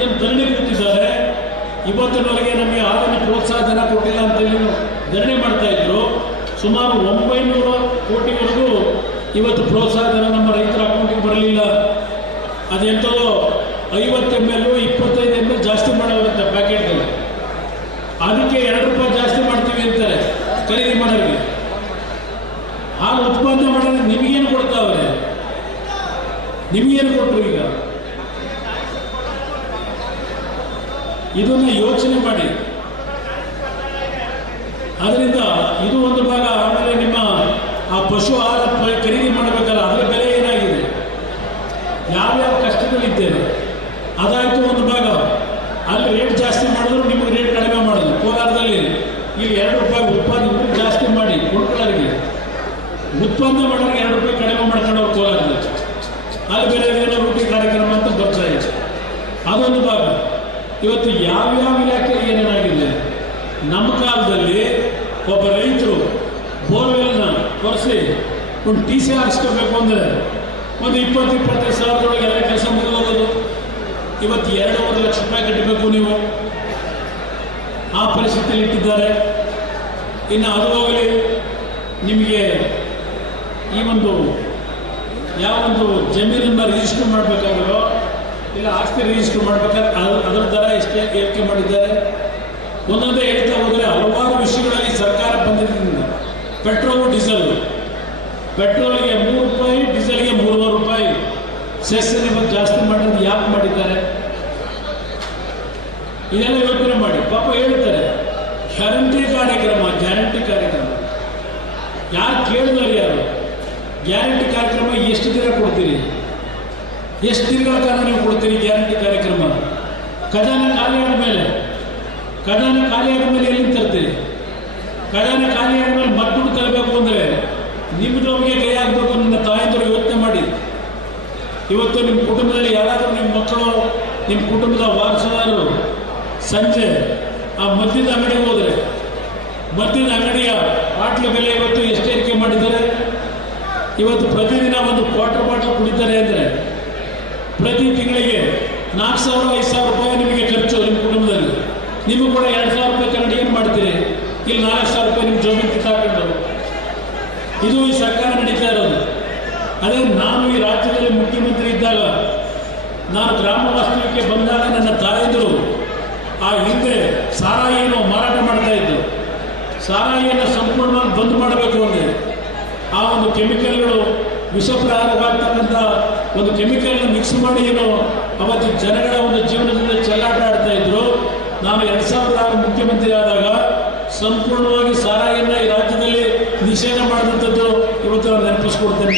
ಏನು ಧರಣಿ ಕೂತಿದ್ದಾರೆ, ಇವತ್ತಿನವರೆಗೆ ನಮಗೆ ಆದಾಯ ಪ್ರೋತ್ಸಾಹ ಧನ ಕೊಟ್ಟಿಲ್ಲ ಅಂತೇಳಿ ಧರಣಿ ಮಾಡ್ತಾ ಇದ್ರು. ಸುಮಾರು 900 ಕೋಟಿವರೆಗೂ ಇವತ್ತು ಪ್ರೋತ್ಸಾಹ ಧನ ನಮ್ಮ ರೈತರ ಅಕೌಂಟಿಗೆ ಬರಲಿಲ್ಲ. ಅದೆಂಥದೋ 50 ml 25 ml ಜಾಸ್ತಿ ಮಾಡೋದಂತೆ ಪ್ಯಾಕೆಟ್ಗಳು. ಅದಕ್ಕೆ 2 ರೂಪಾಯಿ ಜಾಸ್ತಿ ಮಾಡ್ತೀವಿ ಅಂತಾರೆ ಖರೀದಿ ಮಾಡೋರಿಗೆ. ಹಾಲು ಉತ್ಪಾದನೆ ಮಾಡೋದ್ರೆ ನಿಮಗೇನು ಕೊಡ್ತಾವ್ರೆ? ನಿಮಗೇನು ಕೊಟ್ಟರು? ಈಗ ಇದನ್ನ ಯೋಚನೆ ಮಾಡಿ. ಅದರಿಂದ ಇದು ಒಂದು ಭಾಗ. ಆಮೇಲೆ ನಿಮ್ಮ ಆ ಪಶು ಆಹಾರ ಖರೀದಿ ಮಾಡಬೇಕಲ್ಲ, ಅದರ ಬೆಲೆ ಏನಾಗಿದೆ, ಯಾವ್ಯಾವ ಕಷ್ಟದಲ್ಲಿದ್ದೇವೆ, ಅದಾಯಿತು ಒಂದು ಭಾಗ. ಅಲ್ಲಿ ರೇಟ್ ಜಾಸ್ತಿ ಮಾಡಿದ್ರು ನಿಮಗೆ ರೇಟ್ ಕಡಿಮೆ ಮಾಡೋದು. ಕೋಲಾರದಲ್ಲಿ ಇಲ್ಲಿ 2 ರೂಪಾಯಿ ಉತ್ಪಾದನೆ ಜಾಸ್ತಿ ಮಾಡಿ ಕೊಂಡ್ಕೊಳ್ಳೋರಿಗೆ, ಉತ್ಪಾದನೆ ಮಾಡೋರಿಗೆ 2 ರೂಪಾಯಿ ಕಡಿಮೆ ಮಾಡ್ಕೊಂಡವ್ರು ಕೋಲಾರದಲ್ಲಿ. ಅಲ್ಲಿ ಬೇರೆ ಏನೋ ರೂಟಿ ಕಾರ್ಯಕ್ರಮ ಅಂತ ಬರ್ತಾ ಇದೆ. ಅದೊಂದು ಭಾಗ. ಇವತ್ತು ಯಾವ್ಯಾವ ಇಲಾಖೆ ಏನೇನಾಗಿದೆ. ನಮ್ಮ ಕಾಲದಲ್ಲಿ ಒಬ್ಬ ರೈತರು ಬೋರ್ವೆಲ್ನ ಕೊರೆಸಿ ಒಂದು TC ಹಾರಿಸ್ಕೋಬೇಕು ಅಂದರೆ ಒಂದು 20-25 ಸಾವಿರದೊಳಗೆ ಎಲ್ಲ ಕೆಲಸ ಮುಗಿದೋಗೋದು. ಇವತ್ತು 2.5 ಲಕ್ಷ ರೂಪಾಯಿ ಕಟ್ಟಬೇಕು ನೀವು. ಆ ಪರಿಸ್ಥಿತಿಯಲ್ಲಿ ಇಟ್ಟಿದ್ದಾರೆ. ಇನ್ನು ಅದು ಹೋಗಲಿ, ನಿಮಗೆ ಈ ಒಂದು ಯಾವೊಂದು ಜಮೀನನ್ನು ರಿಜಿಸ್ಟರ್ ಮಾಡಬೇಕಾಗಿರೋ ಇಲ್ಲ ಆಸ್ತಿ ರಿಜಿಸ್ಟರ್ ಮಾಡಬೇಕಾದ್ರೆ ಅದರ ದರ ಎಷ್ಟೇ ಏರಿಕೆ ಮಾಡಿದ್ದಾರೆ. ಒಂದೊಂದೇ ಹೇಳ್ತಾ ಹೋದರೆ ಹಲವಾರು ವಿಷಯಗಳಲ್ಲಿ ಸರ್ಕಾರ ಬಂದಿದ್ದರಿಂದ ಪೆಟ್ರೋಲು ಡೀಸೆಲ್, ಪೆಟ್ರೋಲ್ಗೆ 3 ರೂಪಾಯಿ, ಡೀಸೆಲ್ಗೆ 3.5 ರೂಪಾಯಿ ಸೆಸ್ ಜಾಸ್ತಿ ಮಾಡೋದು ಯಾಕೆ ಮಾಡಿದ್ದಾರೆ? ಇದೆಲ್ಲ ಯೋಚನೆ ಮಾಡಿ. ಪಾಪ ಹೇಳ್ತಾರೆ ಗ್ಯಾರಂಟಿ ಕಾರ್ಯಕ್ರಮ ಯಾರು ಕೇಳಿದವರು ಯಾರು? ಗ್ಯಾರಂಟಿ ಕಾರ್ಯಕ್ರಮ ಎಷ್ಟು ದಿನ ಕೊಡ್ತೀರಿ? ಎಷ್ಟು ದಿನಗಳ ಕಾಲ ನೀವು ಕೊಡ್ತೀರಿ ಗ್ಯಾರಂಟಿ ಕಾರ್ಯಕ್ರಮ? ಖಜಾನೆ ಖಾಲಿ ಆದಮೇಲೆ ಎಲ್ಲಿಂದ ತರ್ತೀರಿ? ಖಜಾನೆ ಖಾಲಿ ಆದಮೇಲೆ ಮತ್ತೊಂದು ತರಬೇಕು ಅಂದರೆ ನಿಮ್ಮದವ್ರಿಗೆ ಕೈ ಆಗಬೇಕು. ನನ್ನ ತಾಯಂದರು ಯೋಚನೆ ಮಾಡಿ. ಇವತ್ತು ನಿಮ್ಮ ಕುಟುಂಬದಲ್ಲಿ ಯಾರಾದರೂ ನಿಮ್ಮ ಮಕ್ಕಳು, ನಿಮ್ಮ ಕುಟುಂಬದ ವಾರಸುದಾರರು ಸಂಜೆ ಆ ಮದ್ಯದ ಅಂಗಡಿಗೆ ಹೋದರೆ ಮದ್ಯದ ಅಂಗಡಿಯ ಬಾಟ್ಲು ಬೆಲೆ ಇವತ್ತು ಎಷ್ಟು ಏರಿಕೆ ಮಾಡಿದ್ದಾರೆ? ಇವತ್ತು ಪ್ರತಿದಿನ ಒಂದು ಕ್ವಾರ್ಟರ್ ಬಾಟ್ಲು ಕುಡಿತಾರೆ ಅಂದರೆ ಪ್ರತಿ ತಿಂಗಳಿಗೆ 4,000-5,000 ರೂಪಾಯಿ ನಿಮಗೆ ಖರ್ಚು ನಿಮ್ಮ ಕುಟುಂಬದಲ್ಲಿ. ನಿಮಗೂ ಕೂಡ 2,000 ರೂಪಾಯಿ ಕನ್ನಡಿ ಏನು ಮಾಡ್ತೀರಿ? ಇಲ್ಲಿ 4,000 ರೂಪಾಯಿ ನಿಮ್ಮ ಜೋಬಿಗೆ ಕಿತ್ತಾಕೊಂಡು ಇದು ಈ ಸರ್ಕಾರ ನಡೀತಾ ಇರೋದು. ಅದೇ ನಾನು ಈ ರಾಜ್ಯದಲ್ಲಿ ಮುಖ್ಯಮಂತ್ರಿ ಇದ್ದಾಗ, ನಾನು ಗ್ರಾಮ ವಾಸ್ತವ್ಯಕ್ಕೆ ಬಂದಾಗ ನನ್ನ ತಾಯಂದಿರು ಆ ಹಿಂದೆ ಸಾರಾಯಿಯನ್ನು ಮಾರಾಟ ಮಾಡ್ತಾ ಇದ್ದು, ಸಾರಾಯಿಯನ್ನು ಸಂಪೂರ್ಣವಾಗಿ ಬಂದ್ ಮಾಡಬೇಕು ಅಂದರೆ ಆ ಒಂದು ಕೆಮಿಕಲ್ಗಳು ವಿಷಪ್ರಹಾರವಾಗ್ತಕ್ಕಂಥ ಒಂದು ಕೆಮಿಕಲ್ನ ಮಿಕ್ಸ್ ಮಾಡಿ ಏನು ಅವತ್ತು ಜನಗಳ ಒಂದು ಜೀವನದಿಂದ ಚೆಲ್ಲಾಟ ಆಡ್ತಾ ಇದ್ರು. ನಾನು 2006 ಮುಖ್ಯಮಂತ್ರಿ ಆದಾಗ ಸಂಪೂರ್ಣವಾಗಿ ಸಾರಾಯಿಯನ್ನ ಈ ರಾಜ್ಯದಲ್ಲಿ ನಿಷೇಧ ಮಾಡಿದಂಥದ್ದು ಇವತ್ತು ನಾನು ನೆನಪಿಸ್ಕೊಡ್ತೇನೆ.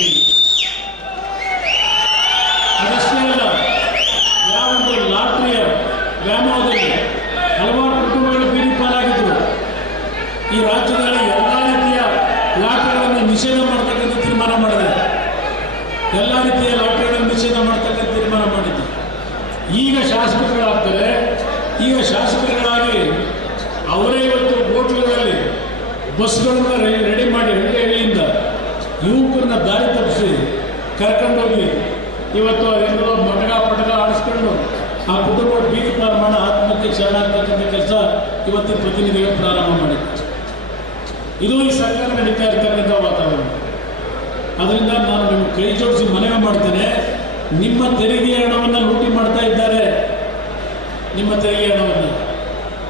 ಅದಷ್ಟೇ ಅಲ್ಲ, ಯಾವೊಂದು ಲಾಟ್ರಿಯ ವ್ಯಾಮೋಹದಲ್ಲಿ ಹಲವಾರು ಕುಟುಂಬಗಳು ಬೀದಿ ಪಾಲಾಗಿದ್ರು. ಈ ರಾಜ್ಯದಲ್ಲಿ ಎಲ್ಲ ರೀತಿಯ ಲಾಟ್ರಿಗಳನ್ನು ನಿಷೇಧ ಮಾಡ್ತಕ್ಕಂಥ ತೀರ್ಮಾನ ಮಾಡಿದೆ. ಎಲ್ಲ ರೀತಿಯ ಲಾಟ್ರಿಗಳನ್ನು ನಿಷೇಧ ಮಾಡ್ತಕ್ಕಂಥ ತೀರ್ಮಾನ ಮಾಡಿದ್ದು. ಈಗ ಶಾಸಕರುಗಳಾಗ್ತಾರೆ. ಈಗ ಶಾಸಕರುಗಳಾಗಿ ಅವರೇ ಇವತ್ತು ಹೋಟ್ಲುಗಳಲ್ಲಿ ಬಸ್ಗಳನ್ನು ರೆಡಿ ಮಾಡಿ ಹಳ್ಳಿಯಿಂದ ಯುವಕರನ್ನ ದಾರಿ ತಪ್ಪಿಸಿ ಕರ್ಕೊಂಡೋಗಿ ಇವತ್ತು ಅದೆಲ್ಲೋ ಪಟಕ ಆಡಿಸ್ಕೊಂಡು ಆ ಕುಟುಂಬ ಬೀದಿ ಪಾರು ಮಾಡೋ ಆತ್ಮಹತ್ಯೆ ಶರಣಾಗ್ತಕ್ಕಂಥ ಕೆಲಸ ಇವತ್ತಿನ ಪ್ರತಿನಿಧಿಗಳು ಪ್ರಾರಂಭ ಮಾಡಿದ್ರು. ಇದು ಈ ಸರ್ಕಾರ ನಡೀತಾ ಇರ್ತಕ್ಕಂಥ ವಾತಾವರಣ. ಅದರಿಂದ ನಾನು ನಿಮ್ಗೆ ಕೈ ಜೋಡಿಸಿ ಮನವಿ ಮಾಡ್ತೇನೆ. ನಿಮ್ಮ ತೆರಿಗೆ ಹಣವನ್ನು ಲೂಟಿ ಮಾಡ್ತಾ ಇದ್ದಾರೆ. ನಿಮ್ಮ ತೆರಿಗೆ ಹಣವನ್ನು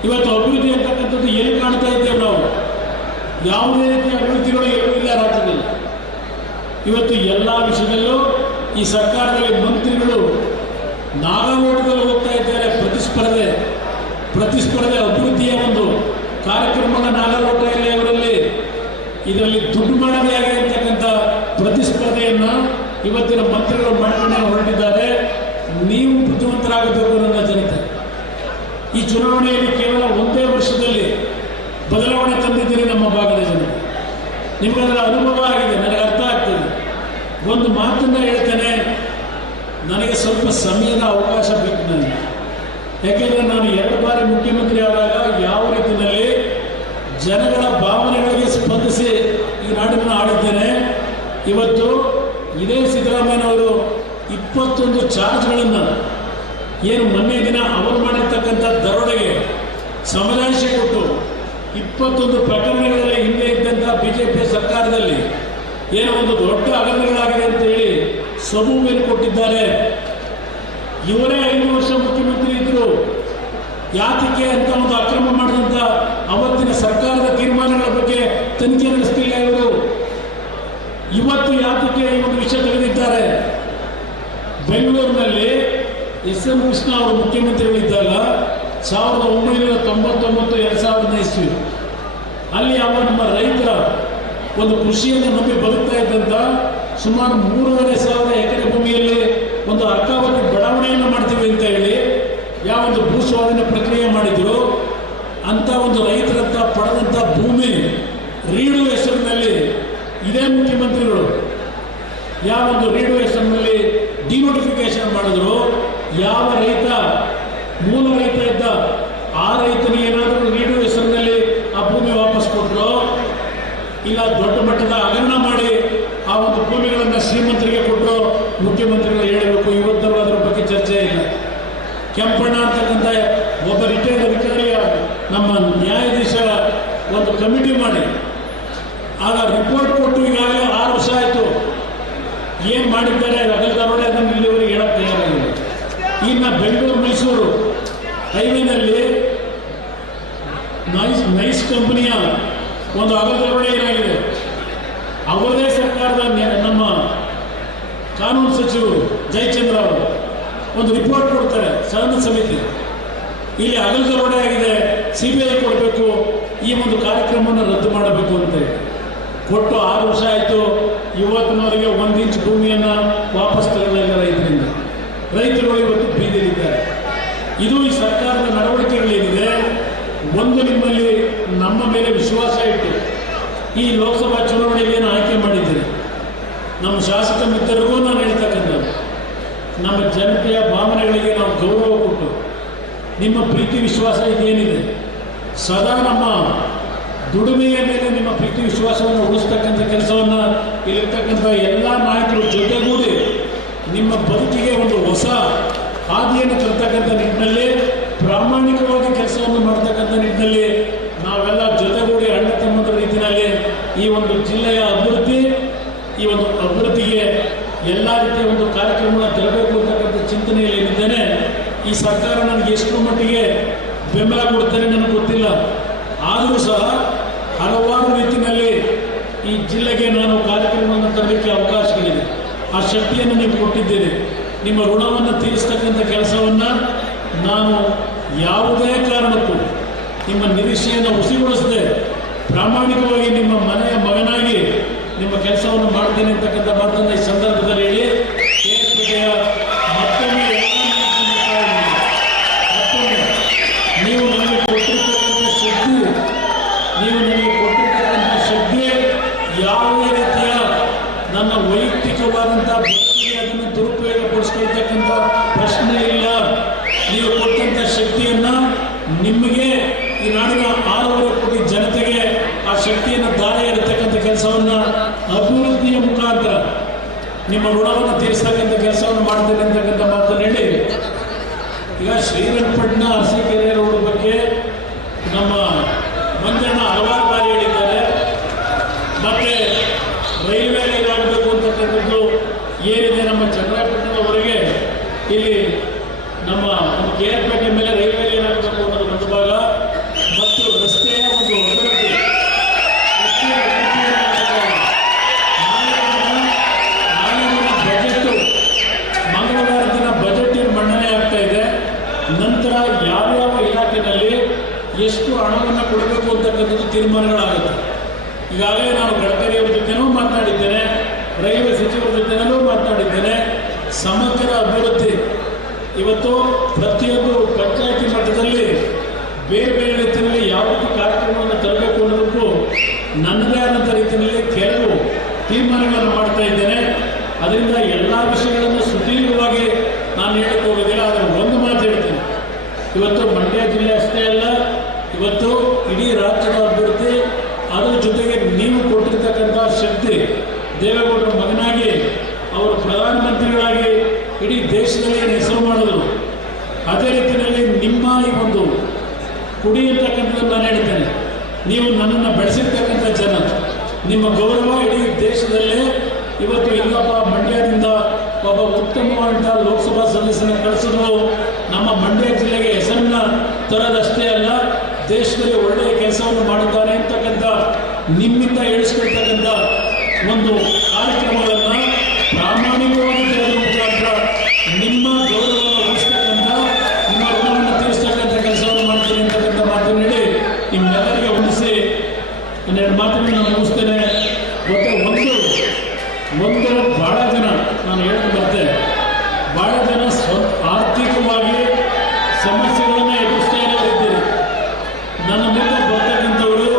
ಇವತ್ತು ಅಭಿವೃದ್ಧಿ ಅಂತಕ್ಕಂಥದ್ದು ಎಲ್ಲಿ ಕಾಣ್ತಾ ಇದ್ದೇವೆ ನಾವು? ಯಾವುದೇ ರೀತಿಯ ಅಭಿವೃದ್ಧಿಗಳು ಎಲ್ಲೂ ಇಲ್ಲ ರಾಜ್ಯದಲ್ಲಿ. ಇವತ್ತು ಎಲ್ಲ ವಿಷಯದಲ್ಲೂ ಈ ಸರ್ಕಾರದಲ್ಲಿ ಮಂತ್ರಿಗಳು ನಾಗಾಲೋಟದಲ್ಲಿ ಹೋಗ್ತಾ ಇದ್ದಾರೆ. ಪ್ರತಿಸ್ಪರ್ಧೆ ಅಭಿವೃದ್ಧಿಯ ಒಂದು ಕಾರ್ಯಕ್ರಮದ ನಾಗಾಲೋಟ ಇಲ್ಲ ಅವರಲ್ಲಿ. ಇದರಲ್ಲಿ ದುಡ್ಡು ಮಾಡದೇ ಆಗಿ ಅಂತಕ್ಕಂಥ ಪ್ರತಿಸ್ಪರ್ಧೆಯನ್ನ ಇವತ್ತಿನ ಮಂತ್ರಿಗಳು ಮಾಡ್ಕೊಂಡೇ ಹೊರಟಿದ್ದಾರೆ. ನೀವು ಬುದ್ಧಿವಂತರಾಗಬೇಕು ನನ್ನ ಜನತೆ. ಈ ಚುನಾವಣೆಯಲ್ಲಿ ಕೇವಲ ಒಂದೇ ವರ್ಷದಲ್ಲಿ ಬದಲಾವಣೆ ತಂದಿದ್ದೀರಿ ನಮ್ಮ ಭಾಗದ ಜನತೆ. ನಿಮಗೆ ಅದರ ಅನುಭವ ಆಗಿದೆ, ನನಗೆ ಅರ್ಥ ಆಗ್ತದೆ. ಒಂದು ಮಾತನ್ನ ಹೇಳ್ತೇನೆ, ನನಗೆ ಸ್ವಲ್ಪ ಸಮಯದ ಅವಕಾಶ ಬೇಕು ನನಗೆ. ಯಾಕೆಂದರೆ ನಾನು 2 ಬಾರಿ ಮುಖ್ಯಮಂತ್ರಿ ಆದಾಗ ಯಾವ ರೀತಿಯಲ್ಲಿ ಜನಗಳ ಭಾವನೆಗಳಿಗೆ ಸ್ಪಂದಿಸಿ ಈ ನಾಡನ್ನು ಆಳಿದ್ದೇನೆ. ಇವತ್ತು ಇದೇ ಸಿದ್ದರಾಮಯ್ಯನವರು 21 ಚಾರ್ಜ್ಗಳನ್ನು ಏನು ಮೊನ್ನೆ ದಿನ ಅವರು ಮಾಡಿರ್ತಕ್ಕಂಥ ದರೋಡೆಗೆ ಸಮಜಾಯಿಷಿ ಕೊಟ್ಟು 21 ಪ್ರಕರಣಗಳಲ್ಲಿ ಹಿಂದೆ ಇದ್ದಂಥ ಬಿಜೆಪಿ ಸರ್ಕಾರದಲ್ಲಿ ಏನೋ ಒಂದು ದೊಡ್ಡ ಹಗರಣಗಳಾಗಿದೆ ಅಂತ ಹೇಳಿ ಸಬೂಬನ್ನು ಕೊಟ್ಟಿದ್ದಾರೆ. ಇವರೇ 5 ವರ್ಷ ಮುಖ್ಯಮಂತ್ರಿ ಇದ್ರು. ಯಾತಕ್ಕೆ ಅಂತ ಒಂದು ಅಕ್ರಮ ಮಾಡಿದಂಥ ಅವತ್ತಿನ ಸರ್ಕಾರದ ತೀರ್ಮಾನಗಳ ಬಗ್ಗೆ ತನಿಖೆ ನಡೆಸ್ತಿಲ್ಲ ಇವರು. ಇವತ್ತು ಯಾತಕ್ಕೆ ಈ ಒಂದು ವಿಷಯ ತೆಗೆದಿದ್ದಾರೆ? ಬೆಂಗಳೂರಿನಲ್ಲಿ ಎಸ್.ಎಂ. ಕೃಷ್ಣ ಅವರು ಮುಖ್ಯಮಂತ್ರಿಗಳಿದ್ದಾಗ 1999-2000 ಇಸ್ವಿ ಅಲ್ಲಿ ನಮ್ಮ ರೈತರ ಒಂದು ಕೃಷಿಯನ್ನು ನಂಬಿ ಬದುಕ್ತಾ ಇದ್ದಂಥ ಸುಮಾರು 3,500 ಎಕರೆ ಭೂಮಿಯಲ್ಲಿ ಒಂದು ಅರ್ಕಾವತಿ ಬಡಾವಣೆಯನ್ನು ಮಾಡ್ತೀವಿ ಅಂತ ಹೇಳಿ ಯಾವೊಂದು ಭೂ ಸ್ವಾಧೀನ ಪ್ರಕ್ರಿಯೆ ಮಾಡಿದ್ರು. ಅಂತ ಒಂದು ರೈತರಂತ ಪಡೆದಂಥ ಭೂಮಿ ರೀಡು ಹೆಸರಿನಲ್ಲಿ ಇದೇ ಮುಖ್ಯಮಂತ್ರಿಗಳು ಯಾವೊಂದು ರೀಡು ಹೆಸರಿನಲ್ಲಿ ಡಿನೋಟಿಫಿಕೇಶನ್ ಮಾಡಿದ್ರು. ಯಾವ ರೈತ ಮೂಲ ರೈತ ಇದ್ದ ಆ ರೈತನಿಗೆ ಏನಾದರೂ ರೀಡು ಹೆಸರಿನಲ್ಲಿ ಆ ಭೂಮಿ ವಾಪಸ್ ಕೊಟ್ಟರು, ಇಲ್ಲ ದೊಡ್ಡ ಮಟ್ಟದ ಹಗರಣ ಮಾಡಿ ಆ ಒಂದು ಭೂಮಿಗಳನ್ನು ಶ್ರೀಮಂತರಿಗೆ ಕೊಟ್ಟರು, ಮುಖ್ಯಮಂತ್ರಿಗಳು ಹೇಳಬೇಕು. ಇವತ್ತರೂ ಅದರ ಬಗ್ಗೆ ಚರ್ಚೆ ಇಲ್ಲ. ಕೆಂಪಣ್ಣ ಅಂತಕ್ಕಂಥ ಒಬ್ಬ ರಿಟೈರ್ಡ್ ಅಧಿಕಾರಿಯ ನಮ್ಮ ನ್ಯಾಯಾಧೀಶರ ಒಂದು ಕಮಿಟಿ ಮಾಡಿ ಆಗ ರಿಪೋರ್ಟ್ ಕೊಟ್ಟು ಈಗಾಗಲೇ 6 ವರ್ಷ ಆಯಿತು. ಏನು ಮಾಡಿದ್ದಾರೆ ಅಗಲ್ದಾರೋಡೆ ಅದನ್ನು ಇಲ್ಲಿವರೆಗೆ ಹೇಳಕ್ಕೆ ತಯಾರಾಗಿದೆ. ಇನ್ನು ಬೆಂಗಳೂರು ಮೈಸೂರು ಹೈವೇನಲ್ಲಿ ನೈಸ್ ಕಂಪನಿಯ ಒಂದು ಅಗಲ್ದಾರೋಡೆ ಏನಾಗಿದೆ, ಅವರದೇ ಸರ್ಕಾರದ ನಮ್ಮ ಕಾನೂನು ಸಚಿವರು ಜಯಚಂದ್ರ ಅವರು ಒಂದು ರಿಪೋರ್ಟ್ ಕೊಡ್ತಾರೆ ಸದನ ಸಮಿತಿ, ಇಲ್ಲಿ ಅಗಲ್ದಾರೋಡೆ ಆಗಿದೆ, CBI ಕೊಡಬೇಕು, ಈ ಒಂದು ಕಾರ್ಯಕ್ರಮವನ್ನು ರದ್ದು ಮಾಡಬೇಕು ಅಂತ ಕೊಟ್ಟು 6 ವರ್ಷ ಆಯಿತು. ಇವತ್ತಿನವರೆಗೆ 1 ಇಂಚ್ ಭೂಮಿಯನ್ನು ವಾಪಸ್ ತಗೊಳ್ಳಿಲ್ಲ ರೈತರಿಂದ. ರೈತರುಗಳು ಇವತ್ತು ಬೀದಿಲಿದ್ದಾರೆ. ಇದು ಈ ಸರ್ಕಾರದ ನಡವಳಿಕೆಗಳೇನಿದೆ. ಒಂದು ನಿಮ್ಮಲ್ಲಿ ನಮ್ಮ ಮೇಲೆ ವಿಶ್ವಾಸ ಇಟ್ಟು ಈ ಲೋಕಸಭಾ ಚುನಾವಣೆಯನ್ನು ಆಯ್ಕೆ ಮಾಡಿದ್ದೀರಿ. ನಮ್ಮ ಶಾಸಕ ಮಿತ್ರರಿಗೂ ನಾನು ಹೇಳ್ತಕ್ಕಂಥದ್ದು, ನಮ್ಮ ಜನತೆಯ ಭಾವನೆಗಳಿಗೆ ನಾವು ಗೌರವ ಕೊಟ್ಟು ನಿಮ್ಮ ಪ್ರೀತಿ ವಿಶ್ವಾಸ ಇದೇನಿದೆ ಸದಾ ನಮ್ಮ ದುಡಿಮೆಯ ಮೇಲೆ ನಿಮ್ಮ ಪ್ರೀತಿ ವಿಶ್ವಾಸವನ್ನು ಉಳಿಸ್ತಕ್ಕಂಥ ಕೆಲಸವನ್ನು ಇಲ್ಲಿರ್ತಕ್ಕಂಥ ಎಲ್ಲ ನಾಯಕರು ಜೊತೆಗೂಡಿ ನಿಮ್ಮ ಬದುಕಿಗೆ ಒಂದು ಹೊಸ ಹಾದಿಯನ್ನು ತರ್ತಕ್ಕಂಥ ನಿಟ್ಟಿನಲ್ಲಿ ಪ್ರಾಮಾಣಿಕವಾಗಿ ಕೆಲಸವನ್ನು ಮಾಡ್ತಕ್ಕಂಥ ನಿಟ್ಟಿನಲ್ಲಿ ನಾವೆಲ್ಲ ಜೊತೆಗೂಡಿ ಅಣ್ಣ ತಮ್ಮಂದ್ರ ರೀತಿಯಲ್ಲಿ ಈ ಒಂದು ಜಿಲ್ಲೆಯ ಈ ಒಂದು ಅಭಿವೃದ್ಧಿಗೆ ಎಲ್ಲ ರೀತಿಯ ಒಂದು ಕಾರ್ಯಕ್ರಮವನ್ನು ತರಬೇಕು ಅಂತಕ್ಕಂಥ ಚಿಂತನೆಯಲ್ಲಿ ಏನಿದ್ದೇನೆ. ಈ ಸರ್ಕಾರ ನನಗೆ ಎಷ್ಟು ಮಟ್ಟಿಗೆ ಬೆಂಬಲ ಕೊಡ್ತಾರೆ ನನಗೆ ಗೊತ್ತಿಲ್ಲ. ಆದರೂ ಸಹ ಹಲವಾರು ರೀತಿಯಲ್ಲಿ ಈ ಜಿಲ್ಲೆಗೆ ನಾನು ಕಾರ್ಯಕ್ರಮವನ್ನು ತರಲಿಕ್ಕೆ ಅವಕಾಶಗಳಿದೆ. ಶಕ್ತಿಯನ್ನು ನೀವು ಕೊಟ್ಟಿದ್ದೀರಿ. ನಿಮ್ಮ ಋಣವನ್ನು ತೀರಿಸ್ತಕ್ಕಂಥ ಕೆಲಸವನ್ನು ನಾನು ಯಾವುದೇ ಕಾರಣಕ್ಕೂ ನಿಮ್ಮ ನಿರೀಕ್ಷೆಯನ್ನು ಹುಸಿಗೊಳಿಸದೆ ಪ್ರಾಮಾಣಿಕವಾಗಿ ನಿಮ್ಮ ಮನೆಯ ಮಗನಾಗಿ ನಿಮ್ಮ ಕೆಲಸವನ್ನು ಮಾಡ್ತೇನೆ ಅಂತಕ್ಕಂಥ ಮಾತನ್ನು ಈ ಸಂದರ್ಭದಲ್ಲಿ ಹೇಳಿ KSPTಯ ಮತ್ತೊಮ್ಮೆ ನೀವು ನನಗೆ ಕೊಟ್ಟಿರ್ತಕ್ಕಂಥ ಶಕ್ತಿ ಯಾವುದೇ ರೀತಿಯ ನನ್ನ ವೈಯಕ್ತಿಕವಾದಂಥ ಬದುಕಿಗೆ ಅದನ್ನು ದುರುಪಯೋಗಪಡಿಸ್ಕೊಳ್ತಕ್ಕಂಥ ಪ್ರಶ್ನೆ ಇಲ್ಲ. ನೀವು ಕೊಟ್ಟಂಥ ಶಕ್ತಿಯನ್ನು ನಿಮಗೆ ಈ ನಾಡಿನ 6.5 ಕೋಟಿ ಜನತೆಗೆ ಆ ಶಕ್ತಿಯನ್ನು ದಾರಿ ಇರತಕ್ಕಂಥ ಕೆಲಸವನ್ನು ಅಭಿವೃದ್ಧಿಯ ಮುಖಾಂತರ ನಿಮ್ಮ ಋಣವನ್ನು ತೀರಿಸ್ತಕ್ಕಂಥ ಕೆಲಸವನ್ನು ಮಾಡ್ತೇನೆ ಅಂತಕ್ಕಂಥ ಮಾತನ್ನು ಹೇಳಿ ಈಗ ಶ್ರೀರಂಗಪಟ್ಟಣ ಅರಸೀಕೆರೆ ರೋಡ್ ಬಗ್ಗೆ ನಮ್ಮ ಮಂಜಣ್ಣ ಹಲವಾರು ಬಾರಿ ಹೇಳಿದ್ದಾರೆ. ಮತ್ತೆ ರೈಲ್ವೆ ಲೈನ್ ಆಗಬೇಕು ಅಂತಕ್ಕಂಥದ್ದು ಏನಿದೆ ನಮ್ಮ ಚನ್ನರಾಯಪಟ್ಟಣದವರೆಗೆ ಇಲ್ಲಿ ನಮ್ಮ ಒಂದು KRಪೇಟೆ ಮೇಲೆ ರೈಲ್ವೆ ಲೈನ್ ಆಗಬೇಕು ಅನ್ನೋದು ಒಂದು ಭಾಗ ಮತ್ತು ರಸ್ತೆಯ ಒಂದು ಅಭಿವೃದ್ಧಿ ಬಜೆಟ್ ಮಂಗಳವಾರ ದಿನ ಬಜೆಟ್ ಮಂಡನೆ ಆಗ್ತಾ ಇದೆ. ನಂತರ ಯಾವ್ಯಾವ ಇಲಾಖೆಯಲ್ಲಿ ಎಷ್ಟು ಹಣವನ್ನು ಕೊಡಬೇಕು ಅಂತಕ್ಕಂಥದ್ದು ತೀರ್ಮಾನಗಳಾಗುತ್ತೆ. ಈಗಾಗಲೇ ನಾನು ಗಡ್ಕರಿಯವರ ಜೊತೆನೂ ಮಾತನಾಡಿದ್ದೇನೆ, ರೈಲ್ವೆ ಸಚಿವರ ಜೊತೆನಲ್ಲೂ ಮಾತನಾಡಿದ್ದೇನೆ. ಸಮಗ್ರ ಅಭಿವೃದ್ಧಿ ಇವತ್ತು ಪ್ರತಿಯೊಂದು ಪಂಚಾಯತಿ ಮಟ್ಟದಲ್ಲಿ ಬೇರೆ ಬೇರೆ ರೀತಿಯಲ್ಲಿ ಯಾವ ರೀತಿ ಕಾರ್ಯಕ್ರಮವನ್ನು ತರಬೇಕು ಅನ್ನೋದಕ್ಕೂ ನನ್ನದೇ ಆದಂಥ ರೀತಿಯಲ್ಲಿ ಕೆಲವು ತೀರ್ಮಾನಗಳನ್ನು ಮಾಡ್ತಾ ಇದ್ದೇನೆ. ಅದರಿಂದ ಎಲ್ಲ ವಿಷಯಗಳನ್ನು ಸುದೀರ್ಘವಾಗಿ ನಾನು ಹೇಳಕ್ಕೆ ಹೋಗೋದಿಲ್ಲ. ಆದರೆ ಒಂದು ಮಾತು ಹೇಳ್ತೇನೆ, ಇವತ್ತು ಮಂಡ್ಯ ಜಿಲ್ಲೆ ಅಷ್ಟೇ ಅಲ್ಲ, ಇವತ್ತು ಇಡೀ ರಾಜ್ಯದ ಅಭಿವೃದ್ಧಿ, ಅದರ ಜೊತೆಗೆ ನೀವು ಕೊಟ್ಟಿರ್ತಕ್ಕಂಥ ಶಕ್ತಿ, ದೇವೇಗೌಡರ ಮಗನಾಗಿ ಅವರು ಪ್ರಧಾನಮಂತ್ರಿಗಳಾಗಿ ಇಡೀ ದೇಶದಲ್ಲಿ ಏನು ಹೆಸರು ಮಾಡಿದ್ರು, ಅದೇ ರೀತಿಯಲ್ಲಿ ನಿಮ್ಮ ಈ ಒಂದು ಕುಡಿ ಅಂತಕ್ಕಂಥದ್ದನ್ನು ನಾನು ಹೇಳ್ತೇನೆ. ನೀವು ನನ್ನನ್ನು ಬೆಳೆಸಿರ್ತಕ್ಕಂಥ ಜನ, ನಿಮ್ಮ ಗೌರವ ಇಡೀ ದೇಶದಲ್ಲೇ ಇವತ್ತು ಇಲ್ಲಪ್ಪ ಮಂಡ್ಯದಿಂದ ಒಬ್ಬ ಉತ್ತಮವಾದಂಥ ಲೋಕಸಭಾ ಸದಸ್ಯನ ಕಳಿಸಿದ್ರು ನಮ್ಮ ಮಂಡ್ಯ ಜಿಲ್ಲೆಗೆ ಹೆಸರನ್ನ ತರೋದಷ್ಟೇ ಅಲ್ಲ, ದೇಶದಲ್ಲಿ ಒಳ್ಳೆಯ ಕೆಲಸವನ್ನು ಮಾಡುತ್ತಾರೆ ಅಂತಕ್ಕಂಥ ನಿಮ್ಮಿಂದ ಹೇಳಿಸ್ಕೊಳ್ತಕ್ಕಂಥ ಒಂದು ಕಾರ್ಯಕ್ರಮಗಳನ್ನು ಪ್ರಾಮಾಣಿಕವಾಗಿ ತೆಗೆದುಕೊಂಡ ಮುಖಾಂತರ ನಿಮ್ಮ ಗೌರವವನ್ನು ಉಳಿಸ್ತಕ್ಕಂಥ, ನಿಮ್ಮ ಋಣವನ್ನು ತೀರಿಸ್ತಕ್ಕಂಥ ಕೆಲಸವನ್ನು ಮಾಡ್ತೀನಿ ಅಂತಕ್ಕಂಥ ಮಾತನ್ನು ಹೇಳಿ ನಿಮ್ಮೆಲ್ಲರಿಗೆ ಹೊಂದಿಸಿ 12 ಮಾತನ್ನು ನಾನು ಮುಗಿಸ್ತೇನೆ. ಮತ್ತೆ ಒಂದು ಭಾಳ ಜನ ನಾನು ಹೇಳೋದು ಮತ್ತೆ ಭಾಳ ಜನ ಆರ್ಥಿಕವಾಗಿ ಸಮಸ್ಯೆಗಳನ್ನು ಎದುರಿಸ್ತಾ ಇದ್ದೀರಿ. ನನ್ನ ಮುಂದೆ ಬರ್ತಕ್ಕಂಥವರು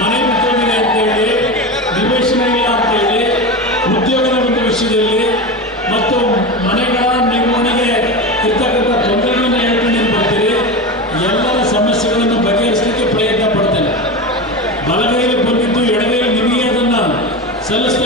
ಮನೆ ಬಿಟ್ಟೋಗಿದೆ ಅಂತೇಳಿ, ನಿವೇಶನ ಇಲ್ಲ ಅಂತೇಳಿ, ಉದ್ಯೋಗದ ಒಂದು ವಿಷಯದಲ್ಲಿ ಮತ್ತು ಮನೆಗಳ ನಿರ್ವಹಣೆಗೆ ಇರ್ತಕ್ಕಂಥ ತೊಂದರೆಗಳನ್ನು ಹೇಳ್ಕೊಂಡು ಬರ್ತೀರಿ. ಎಲ್ಲರ ಸಮಸ್ಯೆಗಳನ್ನು ಬಗೆಹರಿಸಲಿಕ್ಕೆ ಪ್ರಯತ್ನ ಪಡ್ತೇನೆ. ಬಲಗೈಯಲ್ಲಿ ಬಂದಿದ್ದು ಎಡಗೈಯಲ್ಲಿ ನಿಮಗೆ ಅದನ್ನು ಸಲ್ಲಿಸ್ತಾ